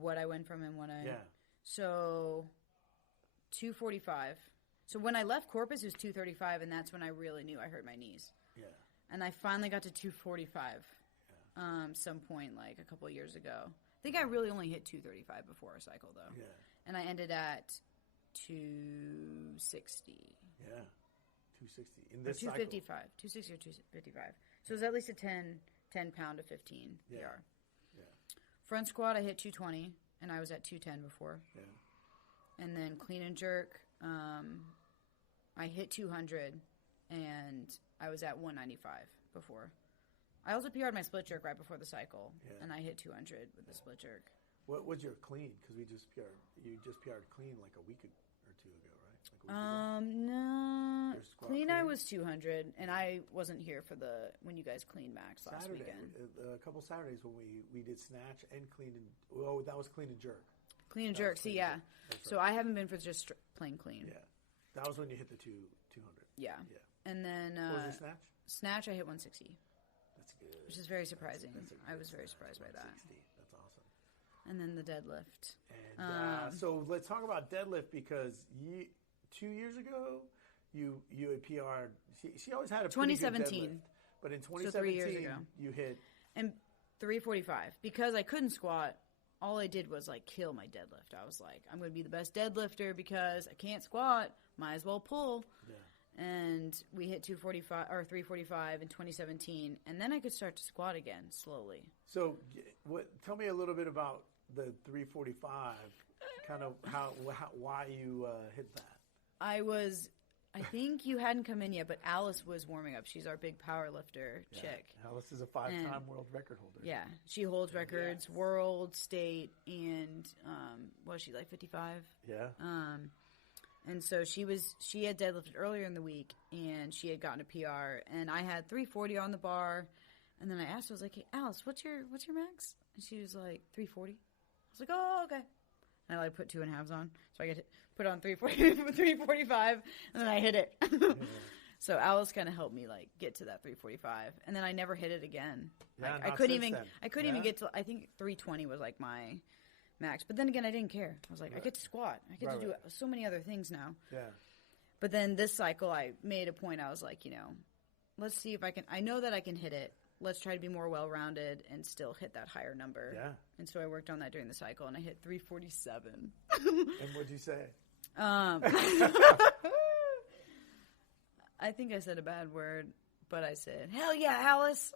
What I went from and what I... Yeah. So 245. So when I left Corpus, it was 235, and that's when I really knew I hurt my knees. Yeah. And I finally got to 245 some point, like a couple of years ago. I think I really only hit 235 before a cycle, though. Yeah. And I ended at 260. Yeah. 260. In this 255. Cycle. 260 or 255. So it was at least a 10 pound to 15 PR. Yeah. Front squat, I hit 220, and I was at 210 before. Yeah. And then clean and jerk, I hit 200, and I was at 195 before. I also PR'd my split jerk right before the cycle, and I hit 200 with the split jerk. What was your clean? Because you just PR'd clean like a week or two ago, right? No. Clean I was 200, and I wasn't here for when you guys cleaned max last weekend. A couple Saturdays when we did snatch and clean and that was clean and jerk. Clean and jerk. See, yeah. Right. So I haven't been for just plain clean. Yeah. That was when you hit the 200. Yeah. And then... what was your snatch? Snatch, I hit 160. That's good. Which is very surprising. I was very surprised by that. That's awesome. And then the deadlift. And so let's talk about deadlift, because 2 years ago, you had PR'd... She always had a pretty good deadlift. But in 2017, so 3 years ago. You hit... And 345. Because I couldn't squat, all I did was, like, kill my deadlift. I was like, I'm going to be the best deadlifter because I can't squat. Might as well pull. Yeah. And we hit 245 or 345 in 2017, and then I could start to squat again slowly. So, tell me a little bit about the 345, kind of why you hit that. I think you hadn't come in yet, but Alice was warming up. She's our big power lifter chick. Alice is a 5-time world record holder. Yeah, she holds records, world, state, and was she like 55? Yeah. And so she had deadlifted earlier in the week, and she had gotten a PR, and I had 340 on the bar, and then I asked her, I was like, hey, Alice, what's your max? And she was like, 340. I was like, oh, okay. And I like put 2.5s on, so I get to put on 345, and then I hit it. So Alice kind of helped me like get to that 345, and then I never hit it again. Yeah, I couldn't even get to. I think 320 was like my max, but then again, I didn't care. I was like, I get to squat. I get to do so many other things now. Yeah. But then this cycle, I made a point. I was like, let's see if I can. I know that I can hit it, let's try to be more well-rounded and still hit that higher number. Yeah. And so I worked on that during the cycle, and I hit 347. And what'd you say? I think I said a bad word, but I said, hell yeah, Alice.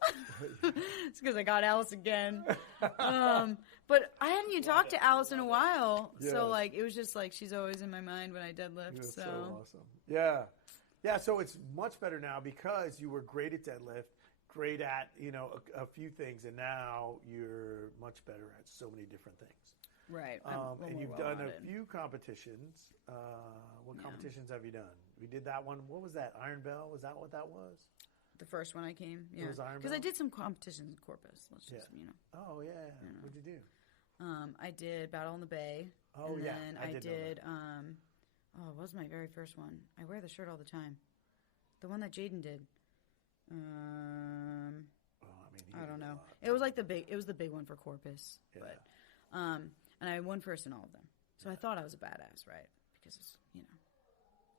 It's because I got Alice again. But I hadn't even talked to Alice in a while. Yeah. So, like, it was just like she's always in my mind when I deadlift. That's So awesome. Yeah. Yeah, so it's much better now because you were great at deadlift, great at, a few things, and now you're much better at so many different things. Right. And you've done a few competitions. What competitions have you done? We did that one. What was that? Iron Bell? Was that what that was? The first one I came. Yeah. It was Iron Because I Bell? did some competitions in Corpus. Let's just, Oh, yeah. What'd you do? I did Battle in the Bay. Oh, and yeah. then I did what was my very first one? I wear the shirt all the time. The one that Jaden did. I don't know. It was like the big one for Corpus. Yeah. But and I won first in all of them. So I thought I was a badass, right? Because it's,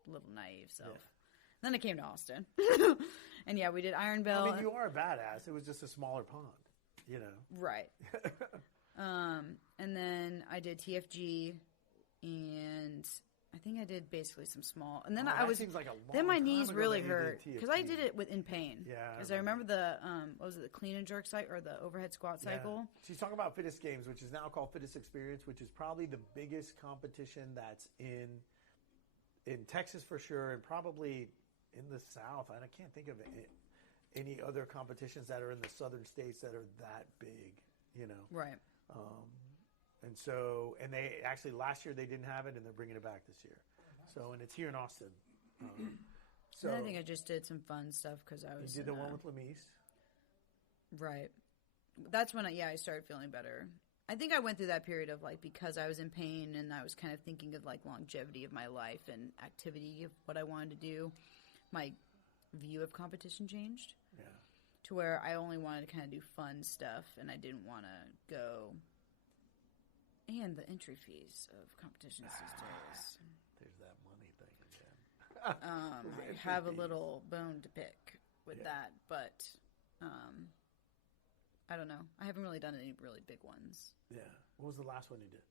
a little naive self. Yeah. Then I came to Austin. And yeah, we did Iron Bell. I mean, you are a badass. It was just a smaller pond, Right. And then I did TFG, and I think I did basically some small. And then seems like a long then my time knees ago really that you did hurt because I did it in pain. Yeah, Because I remember the what was it, the clean and jerk cycle or the overhead squat cycle. She's talking about Fittest Games, which is now called Fittest Experience, which is probably the biggest competition that's in Texas for sure, and probably in the South. And I can't think of any other competitions that are in the southern states that are that big, Right. And they actually last year they didn't have it, and they're bringing it back this year. So, and it's here in Austin. So And I think I just did some fun stuff because I was. You did the one with Lemise. Right. That's when I started feeling better. I think I went through that period of because I was in pain and I was kind of thinking of longevity of my life and activity of what I wanted to do. My view of competition changed. Yeah. To where I only wanted to kind of do fun stuff and I didn't want to go. And the entry fees of competitions these days. There's that money thing again. I have a little bone to pick with that, but I don't know. I haven't really done any really big ones. Yeah. What was the last one you did?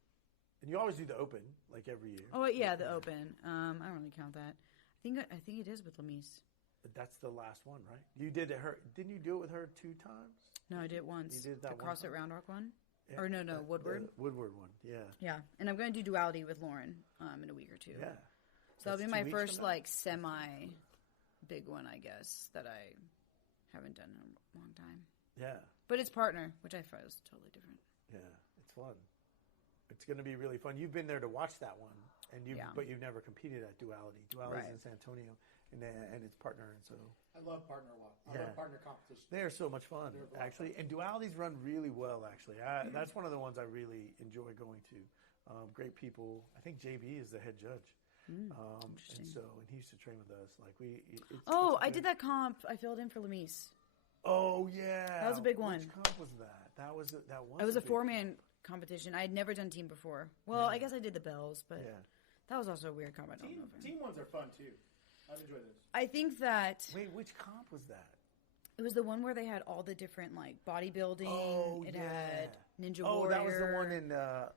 And you always do the Open, every year. Oh yeah, the Open. I don't really count that. I think it is with Lemise. That's the last one, right? You did it. Didn't you do it with her 2 times? No, I did it once. You did that the one CrossFit time? Round Rock one. Yeah. Or no, Woodward. The Woodward one, yeah. Yeah, and I'm going to do duality with Lauren in a week or two. Yeah. So that'll be That's my 2 weeks first from now? semi big one, I guess, that I haven't done in a long time. Yeah. But it's partner, which I thought was totally different. Yeah, it's fun. It's going to be really fun. You've been there to watch that one, but you've never competed at duality. Duality's in San Antonio, and it's partner, and so I love partner a lot. I love partner competition. They are so much fun, actually. And dualities run really well, actually. That's one of the ones I really enjoy going to. Great people. I think JB is the head judge. And he used to train with us. I did that comp. I filled in for Lemise. Oh yeah, that was a big one. Which comp was that? That was. It was a 4-man competition. I had never done team before. Well, I guess I did the bells, but that was also a weird comp. Team ones are fun too. I've enjoyed those. I think that. Wait, which comp was that? It was the one where they had all the different bodybuilding. Oh, it yeah. had Ninja Warrior. Oh, that was the one in that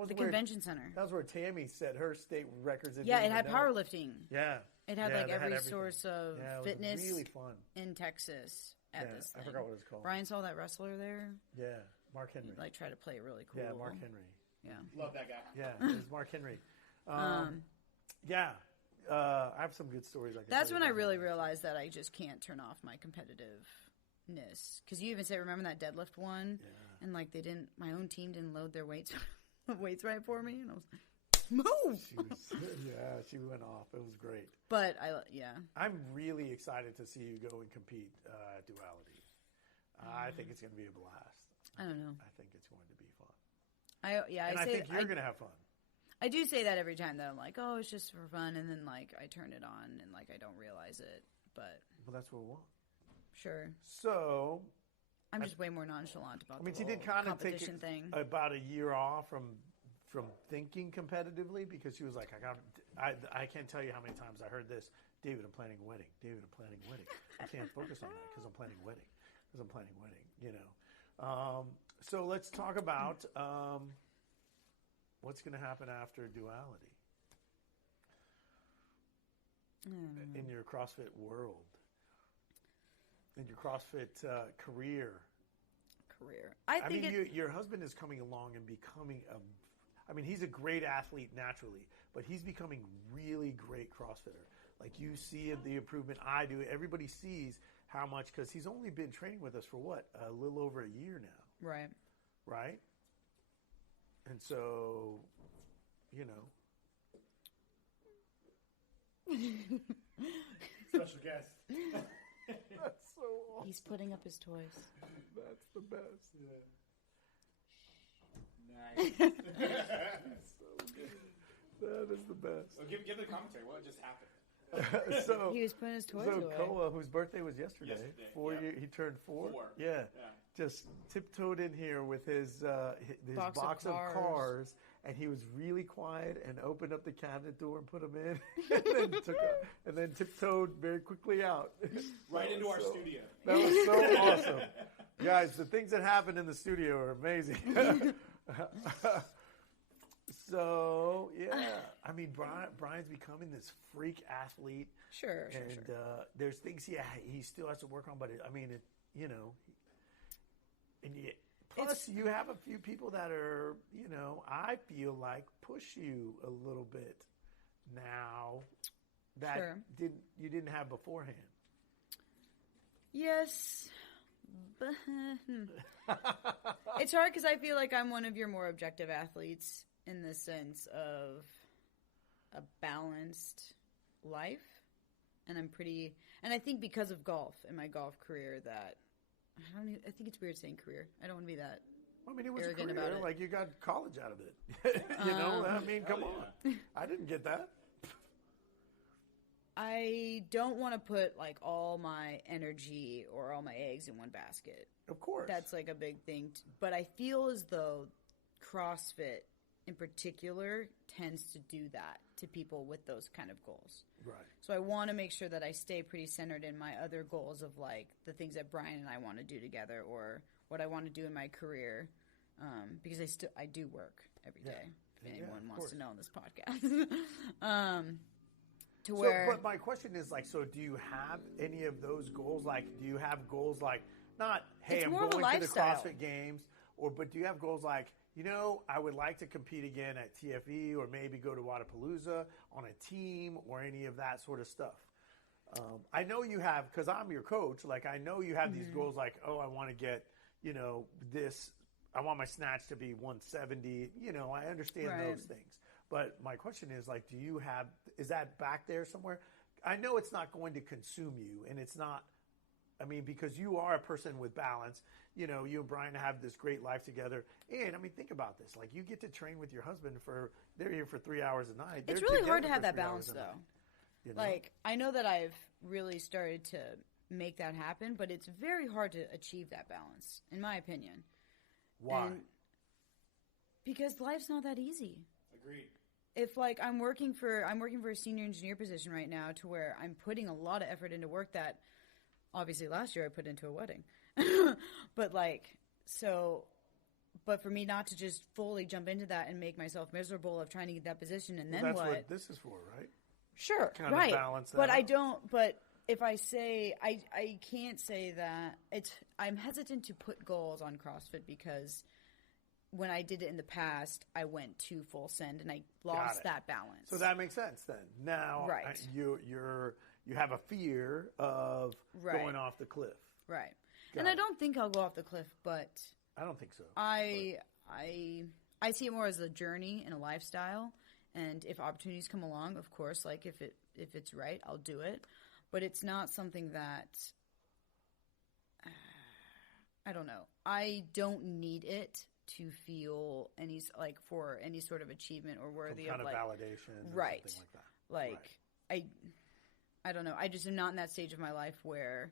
was the where, convention center. That was where Tammy set her state records. Yeah, it had powerlifting. Yeah, it had every source of fitness. It was really fun in Texas at this thing. I forgot what it's called. Brian saw that wrestler there. Yeah, Mark Henry. He, tried to play it really cool. Yeah, Mark Henry. Yeah, love that guy. Yeah, it was Mark Henry. I have some good stories. That's when I really realized that I just can't turn off my competitiveness. Because you even said, remember that deadlift one? Yeah. And my own team didn't load their weights right for me. And I was like, move! She went off. It was great. But, I'm really excited to see you go and compete at Duality. I think it's going to be a blast. I don't know. I think it's going to be fun. I think you're going to have fun. I do say that every time that I'm like, oh, it's just for fun, and then I turn it on and I don't realize it. But that's what we want. Sure. So I'm just way more nonchalant about. She did kind of take thing. About a year off from thinking competitively because she was like, I can't tell you how many times I heard this. David, I'm planning a wedding. David, I'm planning a wedding. I can't focus on that because I'm planning a wedding. because I'm planning a wedding, you know. So let's talk about what's going to happen after duality in your CrossFit world, in your CrossFit career. I mean, your husband is coming along and becoming he's a great athlete naturally, but he's becoming really great CrossFitter. Like, you see the improvement. I do. Everybody sees how much, because he's only been training with us for a little over a year now. Right. Right? And so, you know. Special guest. That's so awesome. He's putting up his toys. That's the best. Nice. So good. That is the best. Well, give the commentary. What just happened? So he was putting his toys away. Koa, whose birthday was yesterday, 4 years, he turned 4. Yeah. Just tiptoed in here with his box of cars, and he was really quiet and opened up the cabinet door and put them in, and then tiptoed very quickly out. Right into our studio. That was so awesome. Guys, the things that happen in the studio are amazing. So, yeah. I mean, Brian's becoming this freak athlete. Sure. There's things he still has to work on, but you know. Plus, you have a few people that are, you know, I feel like push you a little bit now that you didn't have beforehand. Yes. It's hard because I feel like I'm one of your more objective athletes in the sense of a balanced life. And I think because of golf and my golf career that, I think it's weird saying career. I don't want to be that it was arrogant a career. about it. Like, you got college out of it. You know, come on. I didn't get that. I don't want to put, like, all my energy or all my eggs in one basket. Of course. That's, like, a big thing. But I feel as though CrossFit, in particular, tends to do that to people with those kind of goals. Right. So I want to make sure that I stay pretty centered in my other goals of, like, the things that Brian and I want to do together or what I want to do in my career, because I do work every day, if anyone wants to know on this podcast. But my question is, like, so do you have any of those goals? Like, do you have goals like, not, hey, I'm going to the CrossFit Games, but do you have goals like, you know, I would like to compete again at TFE or maybe go to Wadapalooza on a team or any of that sort of stuff? I know you have, because I'm your coach, like, I know you have these goals like, oh, I want to get, you know, this, I want my snatch to be 170. You know, I understand those things. But my question is, like, is that back there somewhere? I know it's not going to consume you, and it's not, because you are a person with balance. You know, you and Brian have this great life together. And, think about this. Like, you get to train with your husband they're here for 3 hours a night. It's really hard to have that balance, though. You know? Like, I know that I've really started to make that happen, but it's very hard to achieve that balance, in my opinion. Why? Because life's not that easy. Agreed. If, like, I'm working for a senior engineer position right now to where I'm putting a lot of effort into work that obviously last year I put into a wedding. But for me not to just fully jump into that and make myself miserable of trying to get that position and then that's what? What this is for, right? Sure, kind right. Of balance that but out. I don't, but if I say, I can't say that I'm hesitant to put goals on CrossFit because when I did it in the past, I went too full send and I lost that balance. So that makes sense then. Now, right. You have a fear of going off the cliff. Right. And I don't think I'll go off the cliff, but I don't think so. I see it more as a journey and a lifestyle. And if opportunities come along, of course, like if it's right, I'll do it. But it's not something that I don't know. I don't need it to feel for any sort of achievement or worthy of like validation, right? Or something like that. I don't know. I just am not in that stage of my life where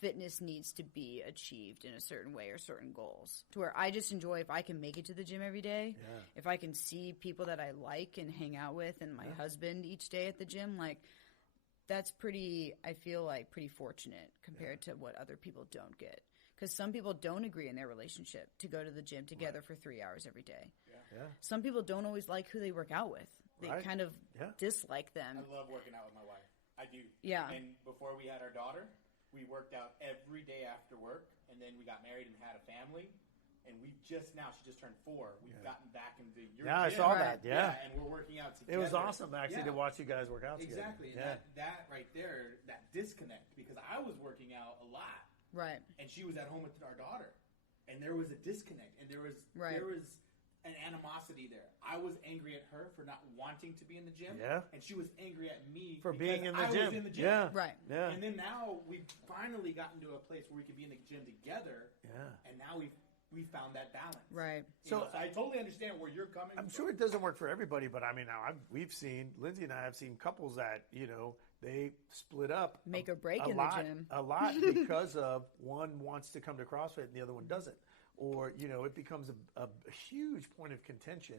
fitness needs to be achieved in a certain way or certain goals. To where I just enjoy if I can make it to the gym every day, if I can see people that I like and hang out with, and my husband each day at the gym, like that's pretty. I feel like pretty fortunate compared to what other people don't get. Because some people don't agree in their relationship to go to the gym together for 3 hours every day. Yeah. Some people don't always like who they work out with. They kind of dislike them. I love working out with my wife. I do. Yeah. And before we had our daughter, we worked out every day after work, and then we got married and had a family. And we she just turned 4. We've gotten back into your gym. I saw that. Yeah. And we're working out together. It was awesome, actually, to watch you guys work out together. Exactly. And that right there, that disconnect, because I was working out a lot. Right. And she was at home with our daughter. And there was a disconnect. And there was an animosity there. I was angry at her for not wanting to be in the gym. Yeah. And she was angry at me for being in the gym. Was in the gym. Yeah. Right. Yeah. And then now we've finally gotten to a place where we can be in the gym together. Yeah. And now we found that balance. Right. So I totally understand where you're coming from. I'm sure it doesn't work for everybody, but I mean, Lindsay and I have seen couples that, they split up. Make a break in the gym. A lot because of one wants to come to CrossFit and the other one doesn't. Or, it becomes a huge point of contention,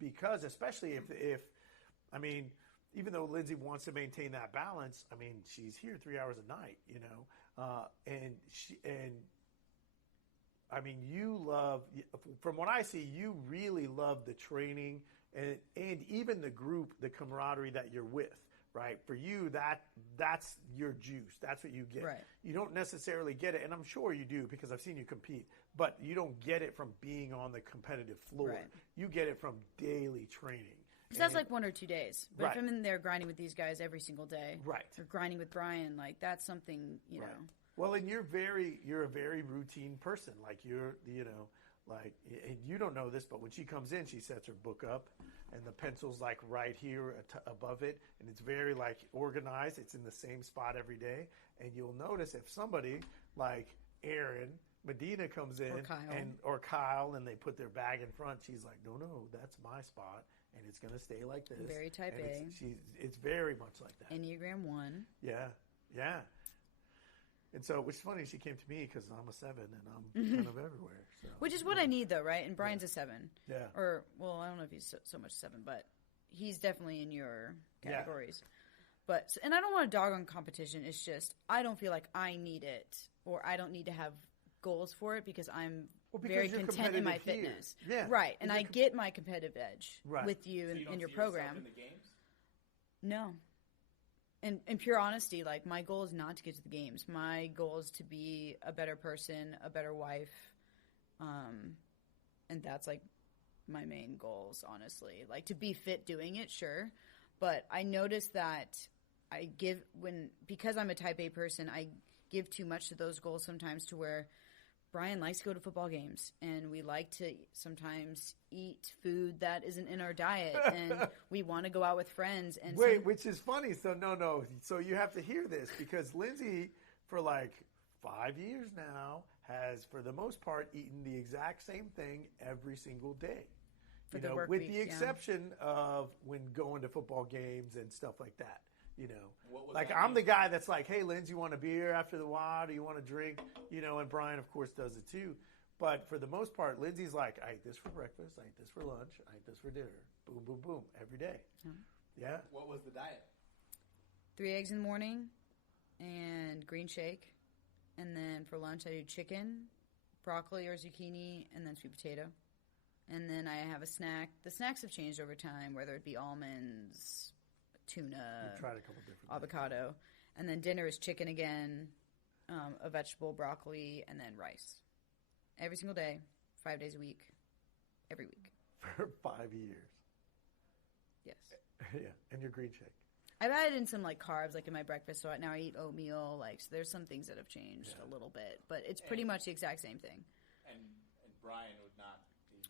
because especially if even though Lindsay wants to maintain that balance, she's here 3 hours a night, you love, from what I see, you really love the training and even the group, the camaraderie that you're with. Right. For you, that's your juice. That's what you get. Right. You don't necessarily get it, and I'm sure you do because I've seen you compete, but you don't get it from being on the competitive floor. Right. You get it from daily training. Because that's like 1 or 2 days. But if I'm in there grinding with these guys every single day, or grinding with Brian, like that's something, you know. Well, and you're a very routine person. Like and you don't know this, but when she comes in, she sets her book up, and the pencil's like right here above it, and it's very like organized. It's in the same spot every day, and you'll notice if somebody like Aaron Medina comes in or Kyle, and they put their bag in front, she's like, no, that's my spot, and it's gonna stay like this. Very type A. It's very much like that. Enneagram 1. Yeah. And so, which is funny, she came to me because I'm a 7 and I'm kind of everywhere. So, which is what I need, though, right? And Brian's a 7. Yeah. Or, well, I don't know if he's so much 7, but he's definitely in your categories. Yeah. And I don't want to dog on competition. It's just I don't feel like I need it, or I don't need to have goals for it because I'm very content in my fitness. Yeah. Right. And I get my competitive edge with you in your program. In the games? No. And in pure honesty, like, my goal is not to get to the games. My goal is to be a better person, a better wife, and that's, like, my main goals, honestly. Like, to be fit doing it, sure, but I notice that because I'm a type A person, I give too much to those goals sometimes to where Brian likes to go to football games, and we like to sometimes eat food that isn't in our diet, and we want to go out with friends. And which is funny. So no. So you have to hear this because Lindsay, for like 5 years now, has for the most part eaten the exact same thing every single day. With the exception of when going to football games and stuff like that. Like I'm the guy that's like, hey, Lindsay, you want a beer after the WOD? Do you want a drink? And Brian, of course, does it too. But for the most part, Lindsay's like, I ate this for breakfast, I ate this for lunch, I ate this for dinner. Boom, boom, boom, every day. Mm-hmm. Yeah. What was the diet? 3 eggs in the morning and green shake. And then for lunch, I do chicken, broccoli or zucchini, and then sweet potato. And then I have a snack. The snacks have changed over time, whether it be almonds, tuna, tried a couple different avocado, and then dinner is chicken again, a vegetable, broccoli, and then rice. Every single day, 5 days a week, every week. For 5 years. Yes. Yeah, and your green shake. I've added in some like carbs, like in my breakfast. So now I eat oatmeal. Like, so there's some things that have changed a little bit, but it's pretty much the exact same thing. And Brian he's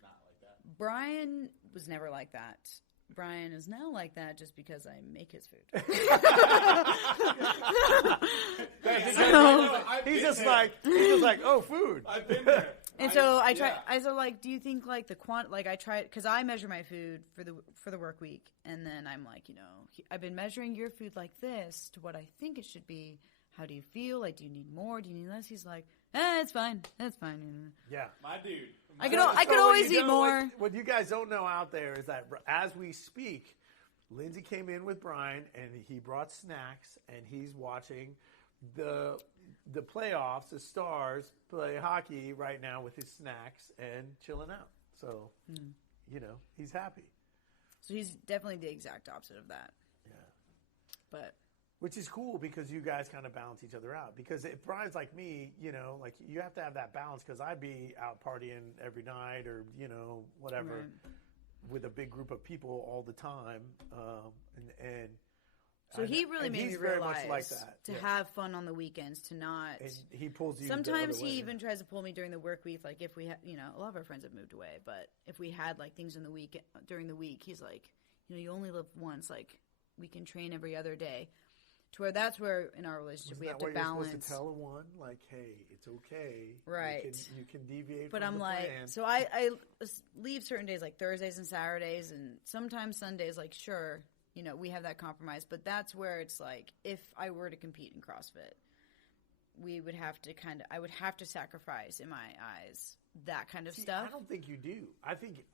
not like that. Brian was never like that. Brian is now like that just because I make his food. He's just like, oh, food. I've been there. And so I try. I was like, do you think like I try because I measure my food for the work week, and then I'm like, I've been measuring your food like this to what I think it should be. How do you feel? Like, do you need more? Do you need less? He's like, it's fine. That's fine. Yeah, my dude. I could always eat more. What you guys don't know out there is that as we speak, Lindsay came in with Brian, and he brought snacks, and he's watching the playoffs, the stars play hockey right now with his snacks and chilling out. So, he's happy. So he's definitely the exact opposite of that. Yeah. But which is cool because you guys kind of balance each other out. Because if Brian's like me, like you have to have that balance because I'd be out partying every night or, whatever with a big group of people all the time. So he really made me very realize much like that. to have fun on the weekends, to not. And he pulls you. Sometimes he even tries to pull me during the work week. Like if we have, a lot of our friends have moved away, but if we had like things in the week during the week, he's like, you only live once. Like we can train every other day. To where that's where in our relationship we have to balance. You're supposed to tell one like, hey, it's okay. Right. You can deviate. But from I'm the like, plan. so I leave certain days like Thursdays and Saturdays, and sometimes Sundays. Like sure. We have that compromise, but that's where it's like, if I were to compete in CrossFit, I would have to sacrifice in my eyes that kind of stuff. I don't think you do. I think,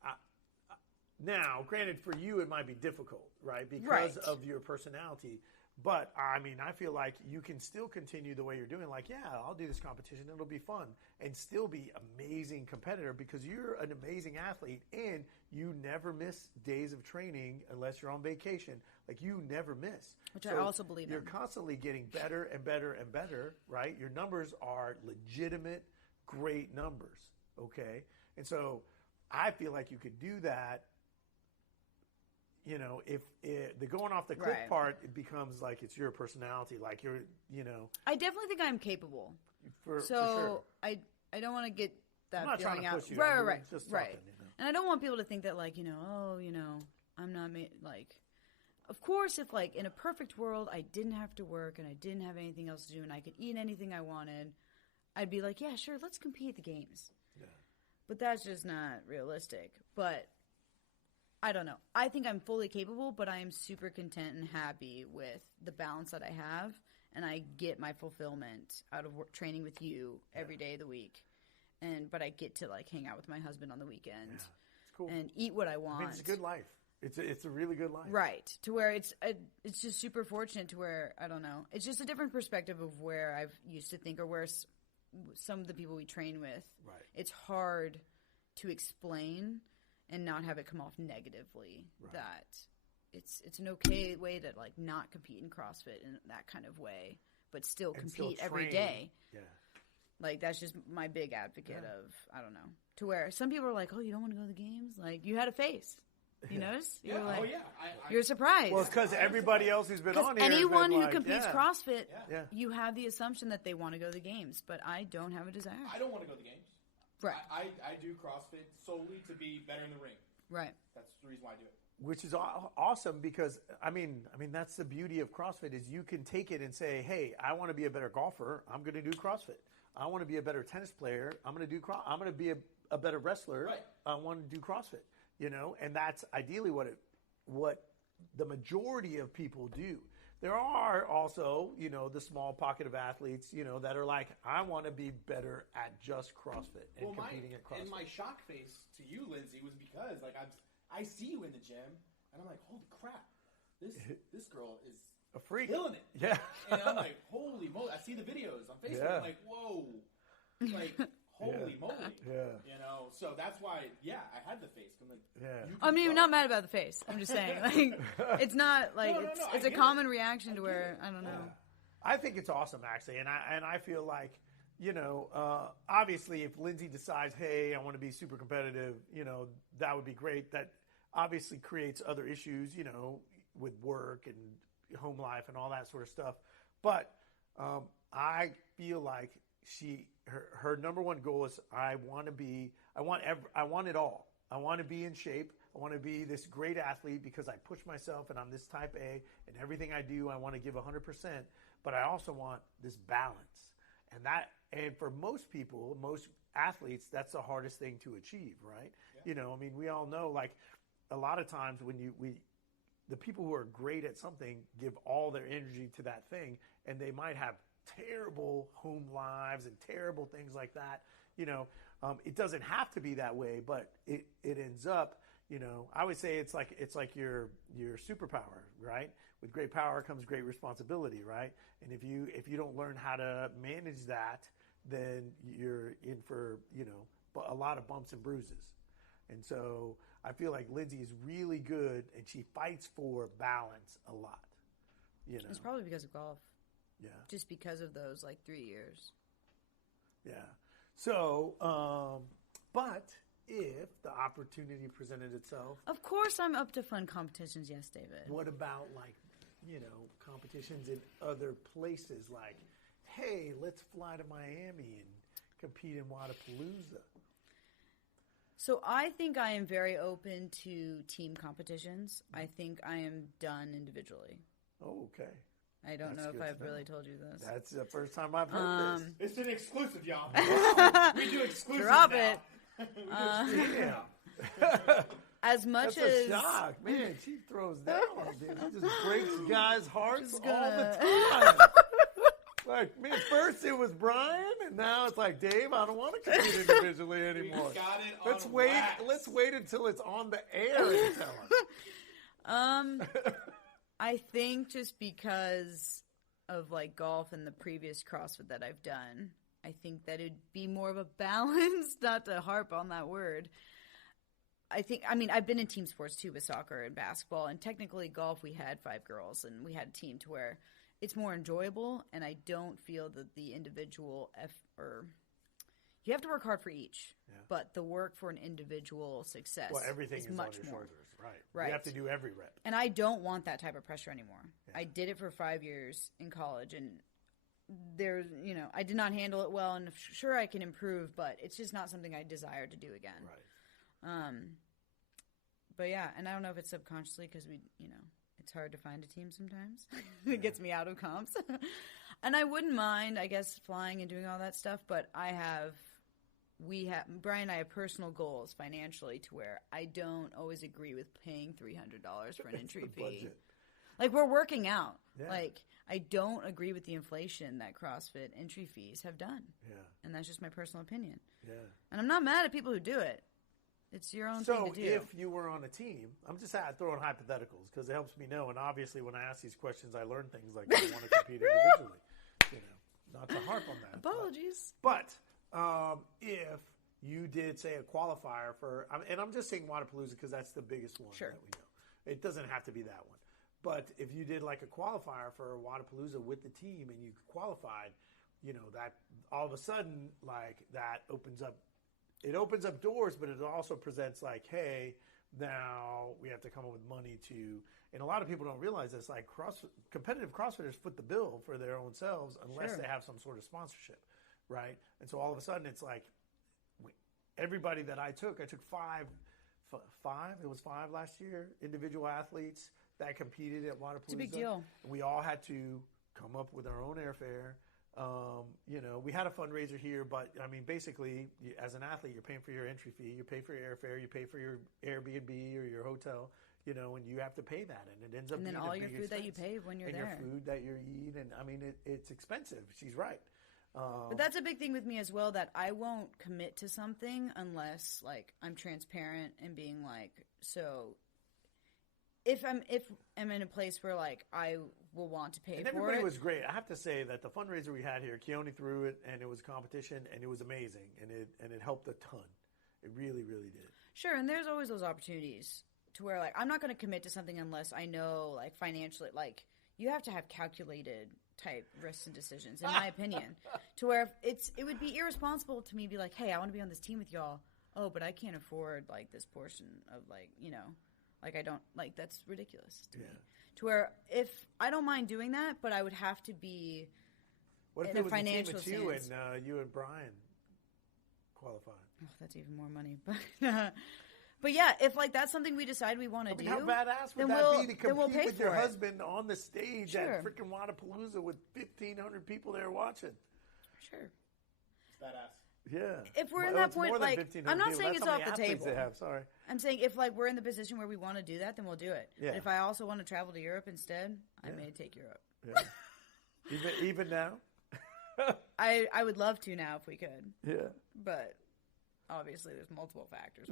now, granted, for you, it might be difficult, right? Because of your personality. But, I feel like you can still continue the way you're doing. Like, yeah, I'll do this competition. It'll be fun. And still be amazing competitor because you're an amazing athlete and you never miss days of training unless you're on vacation. Like, you never miss. Which I also believe in. You're constantly getting better and better and better, right? Your numbers are legitimate, great numbers, okay? And so I feel like you could do that. If the going off the cliff part, it becomes like it's your personality. Like you're, I definitely think I'm capable. For sure. I don't want to get that I'm not feeling trying to out. push you. Right. Just talking, And I don't want people to think that like, I'm not like. Of course, if like in a perfect world, I didn't have to work and I didn't have anything else to do and I could eat anything I wanted, I'd be like, yeah, sure, let's compete at the games. Yeah. But that's just not realistic. But I don't know. I think I'm fully capable, but I am super content and happy with the balance that I have, and I get my fulfillment out of training with you every day of the week. But I get to like hang out with my husband on the weekend it's cool. and eat what I want. It's a good life. It's a really good life. Right. To where it's just super fortunate to where, I don't know, it's just a different perspective of where I've used to think or where some of the people we train with, it's hard to explain and not have it come off negatively that it's an okay way to like not compete in CrossFit in that kind of way, but still compete every day. Yeah. Like that's just my big advocate of, I don't know, to where some people are like, oh, you don't want to go to the games? Like you had a face. You notice? Yeah. You're like, oh, yeah. You're surprised. Well, it's because everybody else who's been on here. Anyone who like, competes CrossFit, yeah. you have the assumption that they want to go to the games, but I don't have a desire. I don't want to go to the games. Right. I do CrossFit solely to be better in the ring. Right. That's the reason why I do it. Which is awesome because, I mean, that's the beauty of CrossFit is you can take it and say, hey, I want to be a better golfer. I'm going to do CrossFit. I want to be a better tennis player. I'm going to be a better wrestler. Right. I want to do CrossFit, and that's ideally what the majority of people do. There are also, the small pocket of athletes, that are like, I want to be better at just CrossFit and competing at CrossFit. And my shock face to you, Lindsay, was because like I see you in the gym, and I'm like, holy crap, this girl is a freak, killing it. Yeah. And I'm like, holy moly! I see the videos on Facebook. Yeah. I'm like, whoa, like holy moly. Yeah. So that's why, I had the face. I'm like, I'm not mad about the face. I'm just saying, like, it's not like it's a common reaction to where I don't know. Yeah. I think it's awesome actually, and I feel like, obviously if Lindsay decides, hey, I want to be super competitive, that would be great. That obviously creates other issues, with work and home life and all that sort of stuff. But I feel like her number one goal is I want it all. I want to be in shape. I want to be this great athlete because I push myself and I'm this type A and everything I do, I want to give 100%, but I also want this balance. And for most people, most athletes, that's the hardest thing to achieve, right? Yeah. We all know like a lot of times when the people who are great at something give all their energy to that thing and they might have terrible home lives and terrible things like that. It doesn't have to be that way, but it ends up, I always say it's like your superpower, right? With great power comes great responsibility, right? And if you don't learn how to manage that, then you're in for, a lot of bumps and bruises. And so I feel like Lindsay is really good, and she fights for balance a lot. It's probably because of golf. Yeah. Just because of those 3 years. Yeah. So, but if the opportunity presented itself. Of course I'm up to fun competitions, yes, David. What about competitions in other places? Like, hey, let's fly to Miami and compete in Wodapalooza. So I think I am very open to team competitions. I think I am done individually. Oh, okay. I don't know if I've really told you this. That's the first time I've heard this. It's an exclusive, y'all. We do exclusive. Drop now. it. As much That's as a shock, man. She throws down. Dude. She just breaks guys' hearts all the time. Like, man, first it was Brian, and now it's like, Dave, I don't want to compete individually anymore. We got it Let's on wait. wax. Let's wait until it's on the air and tell her. I think just because of golf and the previous CrossFit that I've done, I think that it'd be more of a balance, not to harp on that word. I've been in team sports too with soccer and basketball, and technically golf, we had 5 girls, and we had a team to where it's more enjoyable, and I don't feel that the individual you have to work hard for each, but the work for an individual success everything is is much on your more. shoulders, right? You have to do every rep. And I don't want that type of pressure anymore. Yeah. I did it for 5 years in college, and there's, I did not handle it well, and sure I can improve, but it's just not something I desire to do again. Right. But yeah, and I don't know if it's subconsciously because it's hard to find a team sometimes. It gets me out of comps. And I wouldn't mind, I guess, flying and doing all that stuff, but Brian and I have personal goals financially to where I don't always agree with paying $300 for an entry fee. Budget. We're working out. Yeah. I don't agree with the inflation that CrossFit entry fees have done. Yeah. And that's just my personal opinion. Yeah. And I'm not mad at people who do it. It's your own thing to do. So if you were on a team, I'm just throwing hypotheticals because it helps me know. And obviously when I ask these questions, I learn things like I want to compete individually. Not to harp on that. Apologies. But if you did, say, a qualifier for, and I'm just saying Wodapalooza because that's the biggest one that we know. It doesn't have to be that one. But if you did a qualifier for Wodapalooza with the team and you qualified, that all of a sudden, that opens up. It opens up doors, but it also presents hey, now we have to come up with money to, and a lot of people don't realize this, competitive CrossFitters foot the bill for their own selves unless they have some sort of sponsorship, right? And so all of a sudden it's everybody that I took 5, it was 5 last year, individual athletes that competed at Wodapalooza. It's a big deal. And we all had to come up with our own airfare. We had a fundraiser here, but basically, as an athlete, you're paying for your entry fee, you pay for your airfare, you pay for your Airbnb or your hotel, and you have to pay that, and it ends up being a big expense. And then all your food that you pay when you're there. And your food that you eat, and it's expensive. She's right. But that's a big thing with me as well, that I won't commit to something unless I'm transparent and being so. If I'm in a place where I will want to pay and for it. Everybody was great. I have to say that the fundraiser we had here, Keone threw it, and it was a competition, and it was amazing, and it helped a ton. It really, really did. Sure, and there's always those opportunities to where I'm not going to commit to something unless I know financially you have to have calculated type risks and decisions, in my opinion, to where it would be irresponsible to me to be hey, I want to be on this team with y'all. Oh, but I can't afford this portion of I don't that's ridiculous to me. To where if I don't mind doing that, but I would have to be in a financial sense. What if it was a team of you and Brian qualified? Oh, that's even more money. But yeah, if that's something we decide we want to do, how badass would that be to compete with your husband on the stage at freaking Wodapalooza with 1,500 people there watching? Sure. It's badass. Yeah. If we're in that point, I'm not saying it's off the table. Sorry. I'm saying if we're in the position where we want to do that, then we'll do it. Yeah. But if I also want to travel to Europe instead, I may take Europe. Yeah. even now? I would love to now if we could. Yeah. But obviously there's multiple factors.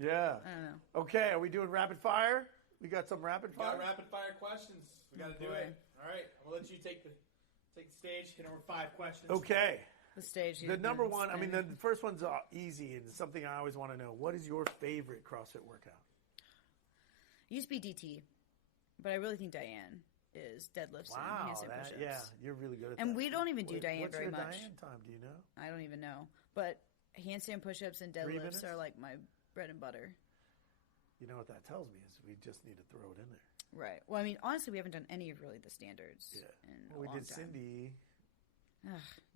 Yeah. I don't know. Okay, are we doing rapid fire? We got some rapid fire? We got rapid fire questions. We got to do it. All right. I'll let you take the stage. Hit over 5 questions. Okay. The stage. The number one, the first one's easy and something I always want to know. What is your favorite CrossFit workout? It used to be DT, but I really think Diane is deadlifts and handstand push-ups. Yeah, you're really good at that. And we don't even do Diane very much. What's your Diane time? Do you know? I don't even know. But handstand push-ups and deadlifts are like my bread and butter. You know what that tells me is we just need to throw it in there. Right. Well, I mean, honestly, we haven't done any of really the standards. Yeah. In We a long did time. Cindy.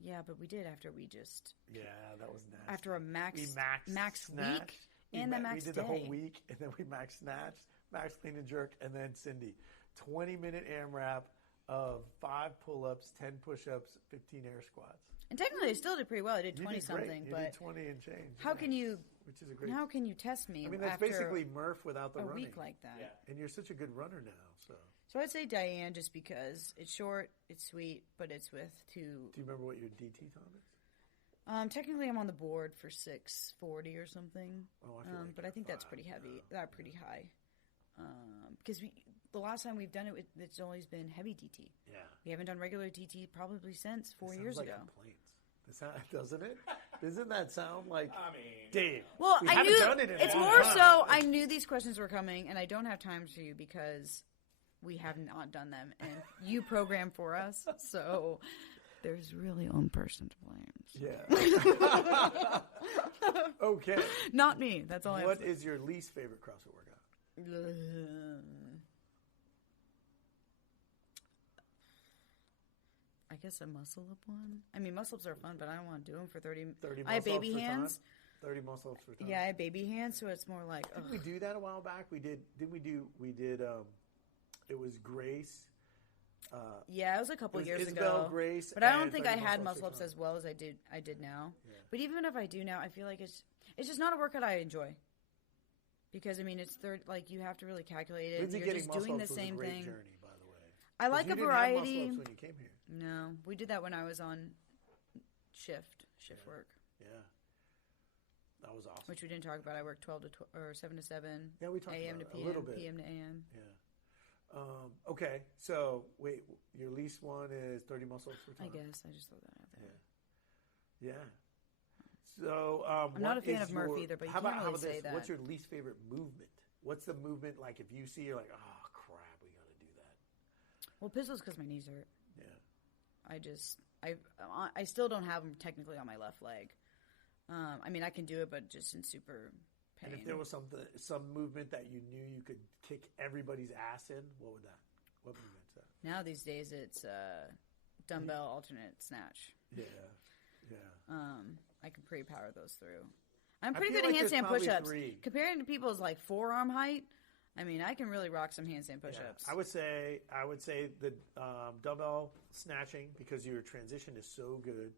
Yeah, but we did after we just. Yeah, that was nasty. After a max snatched. week and the max day. We did the whole week, and then we max snatched, max clean and jerk, and then Cindy. 20-minute AMRAP of 5 pull-ups, 10 push-ups, 15 air squats. And technically, I still did pretty well. I did 20 something. Great. You but did 20 and change. How can you? Which is a great. How can you test me? I mean, that's after basically Murph without the a running. week like that. Yeah. And you're such a good runner now, so. So I'd say Diane just because it's short, it's sweet, but it's with 2. Do you remember what your DT time is? Technically, I'm on the board for 640 or something. Oh, I feel like but I think that's pretty heavy. That's pretty high. Because the last time we've done it, it's always been heavy DT. Yeah. We haven't done regular DT probably since 4 years ago. Complaints. Doesn't it? Doesn't that sound like Dave? Well, we I haven't knew done it in it's a long more time. so. I knew these questions were coming, and I don't have time for you because we have not done them, and you program for us. So there's really one person to blame. So. Yeah. Okay. Not me. That's all I have What to say. is your least favorite CrossFit workout? I guess a muscle up one. I mean, muscle ups are fun, but I don't want to do them for 30 muscle I have baby ups for hands. time? 30 muscle ups for time. Yeah, I have baby hands, so it's more like. Didn't we do that a while back? We did. It was Grace. Yeah, it was a couple years Isabel, ago. Grace, but I don't and think 30 I had muscle muscle ups ups for as well as I did now. Yeah. But even if I do now, I feel like it's just not a workout I enjoy. Because I mean, it's like you have to really calculate it. Lindsay You're getting just muscle doing the ups was same a great thing. journey, by the way. I like you a didn't variety. have muscle ups when you came here. No, we did that when I was on shift work. Yeah, that was awesome. Which we didn't talk about. I worked 7 to 7. Yeah, we talked AM about to it PM, a little bit. PM to AM. Yeah. Okay, so wait, your least one is 30 muscle ups per time? I guess I just throw that out there. Yeah. So I'm not a fan of Murph either, but you can't really say that. What's your least favorite movement? What's the movement like if you see you're like, oh crap, we got to do that? Well, pistols because my knees hurt. Yeah. I still don't have them technically on my left leg. I mean, I can do it, but just in super pain. And if there was some movement that you knew you could kick everybody's ass in, what movement's that? Now these days it's dumbbell alternate snatch. Yeah. I can pretty power those through. I'm pretty good feel at like there's handstand probably push-ups. 3. Compared to people's like forearm height, I mean, I can really rock some handstand push-ups. Yeah. I would say the dumbbell snatching because your transition is so good.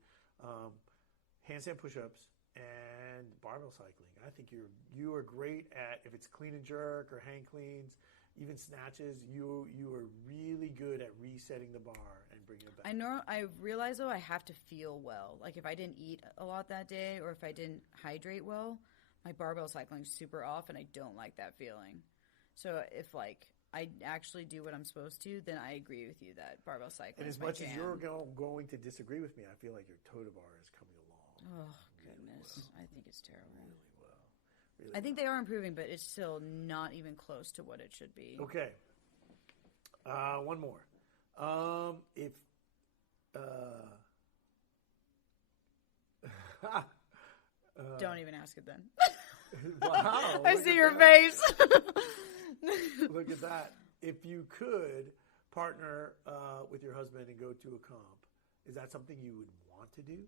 Handstand push-ups and barbell cycling. I think you are great at if it's clean and jerk or hang cleans, even snatches. You are really good at resetting the bar and bringing it back. I realize though I have to feel well. Like if I didn't eat a lot that day or if I didn't hydrate well, my barbell cycling's super off and I don't like that feeling. So if like I actually do what I'm supposed to, then I agree with you that barbell cycling. And as much as you're going to disagree with me, I feel like your toe to bar is coming along. Oh goodness, well. I think it's terrible. Really well. Really I think they are improving, but it's still not even close to what it should be. Okay. One more. Don't even ask it then. Wow. I see your face. Look at that. If you could partner with your husband and go to a comp, is that something you would want to do?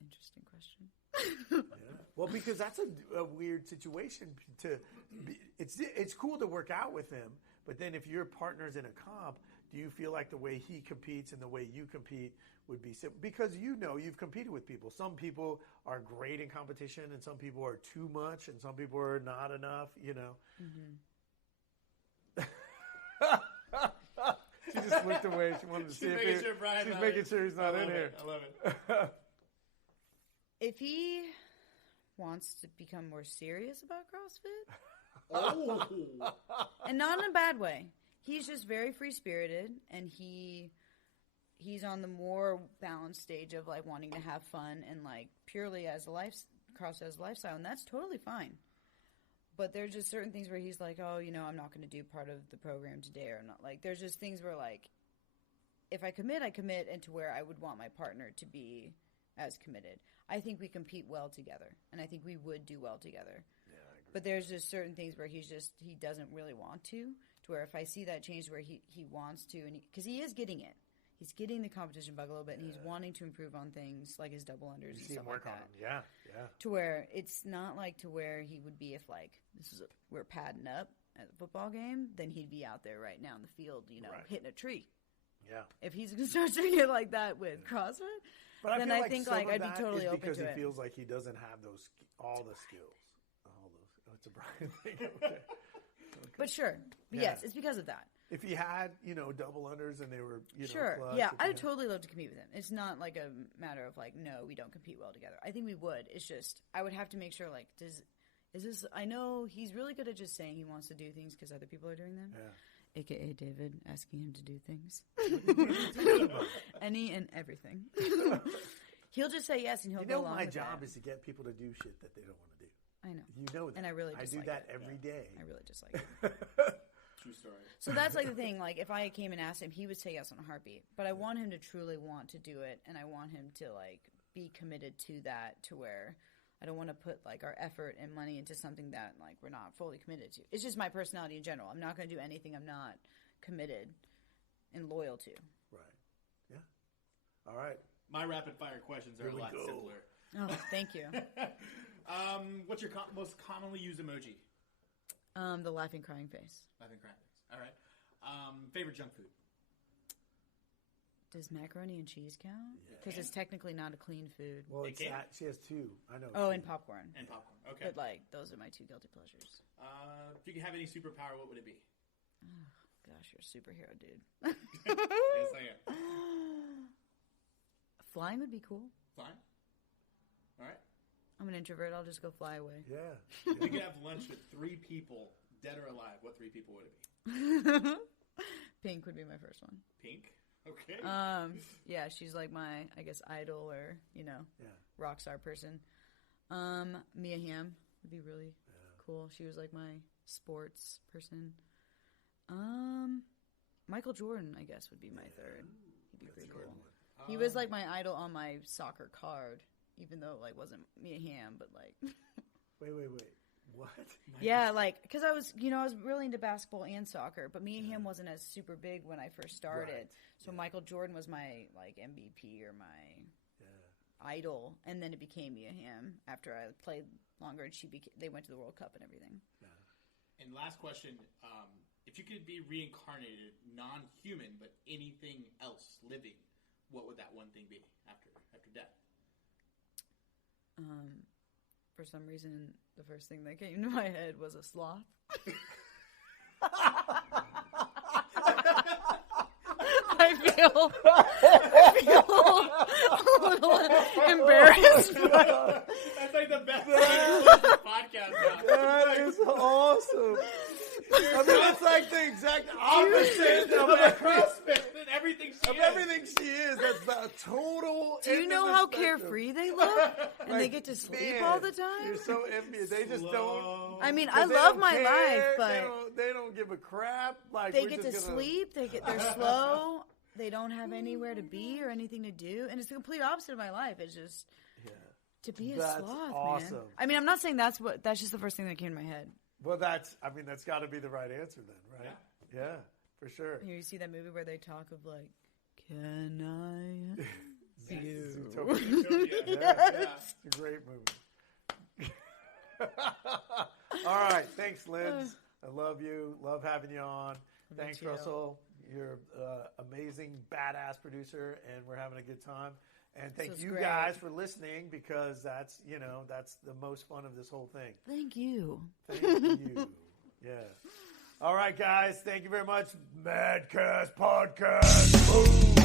Interesting question. Yeah. Well, because that's a weird situation to be. It's cool to work out with him, but then if your partner's in a comp, do you feel like the way he competes and the way you compete would be similar? Because you've competed with people. Some people are great in competition, and some people are too much, and some people are not enough. She just looked away. She wanted to see if she's making sure he's not in here. I love it. If he wants to become more serious about CrossFit. Oh. And not in a bad way. He's just very free-spirited, and he's on the more balanced stage of, like, wanting to have fun and, like, purely as a CrossFit as a lifestyle, and that's totally fine. But there's just certain things where he's like, oh, you know, I'm not going to do part of the program today, or not. Like, there's just things where, like, if I commit, and to where I would want my partner to be as committed. I think we compete well together, and I think we would do well together. Yeah, I agree. But there's just certain things where he doesn't really want to where if I see that change where he wants to, and because he is getting it. He's getting the competition bug a little bit, and he's wanting to improve on things like his double unders and stuff like that. Yeah. To where it's not like to where he would be if, like, we're padding up at the football game, then he'd be out there right now in the field, you know, hitting a tree. Yeah. If he's going to start doing it like that with CrossFit, but then I think like I'd be totally open to it. Because he feels like he doesn't have all the skills. It's a Brian thing. Okay. But sure. But yes, it's because of that. If he had, you know, double unders and they were, you know, sure. clutch, Yeah, I'd totally love to compete with him. It's not like a matter of like, no, we don't compete well together. I think we would. It's just, I would have to make sure, like, is this, I know he's really good at just saying he wants to do things because other people are doing them. Yeah. AKA David asking him to do things. Any and everything. He'll just say yes and he'll go along with it. My job is to get people to do shit that they don't want to do. I know. You know that. And I really I do that every day. I really just like it. True story. So that's like the thing. Like if I came and asked him, he would say yes on a heartbeat. But I want him to truly want to do it, and I want him to like be committed to that. To where I don't want to put like our effort and money into something that like we're not fully committed to. It's just my personality in general. I'm not going to do anything I'm not committed and loyal to. Right. Yeah. All right. My rapid fire questions are a lot simpler. Oh, thank you. What's your most commonly used emoji? The laughing, crying face. Laughing, crying face. All right. Favorite junk food? Does macaroni and cheese count? Because it's technically not a clean food. Well, she has two. I know. Oh, and popcorn. And popcorn. Okay. But like, those are my two guilty pleasures. If you could have any superpower, what would it be? Oh, gosh, you're a superhero, dude. Yes, I am. Flying would be cool. Flying? All right. I'm an introvert. I'll just go fly away. Yeah. If you could have lunch with 3 people, dead or alive, what 3 people would it be? Pink would be my first one. Pink? Okay. Yeah, she's like my, I guess, idol or, you know, rock star person. Mia Hamm would be really cool. She was like my sports person. Michael Jordan, I guess, would be my third. He'd be pretty cool. He was like my idol on my soccer card, even though it like wasn't Mia Hamm, but like. Wait. What? Yeah, like because I was really into basketball and soccer, but Mia Hamm wasn't as super big when I first started. Right. So Michael Jordan was my like MVP or my idol, and then it became Mia Hamm after I played longer, and they went to the World Cup and everything. Yeah. And last question: if you could be reincarnated, non-human, but anything else living, what would that one thing be after death? For some reason, the first thing that came to my head was a sloth. I feel a little embarrassed. That's like the best podcast now. That is awesome. I mean, it's like the exact opposite of a CrossFit. Everything she is. That's the total. Do you know how carefree they look? And like, they get to sleep all the time? You're so envious. They just don't. I mean, I love my life, but they don't give a crap. Like they get to sleep. They're slow. They don't have anywhere to be or anything to do, and it's the complete opposite of my life. It's just to be a sloth, awesome. Man. I mean, I'm not saying that's just the first thing that came to my head. Well, that's got to be the right answer then, right? Yeah, for sure. You see that movie where they talk of like, can I you? It's a great movie. All right. Thanks, Linz. I love you. Love having you on. Thanks, Russell. You're an amazing, badass producer, and we're having a good time. And thank you guys for listening, because that's the most fun of this whole thing. Thank you. Thank you. Yeah. All right, guys. Thank you very much. MadCast Podcast. Boom.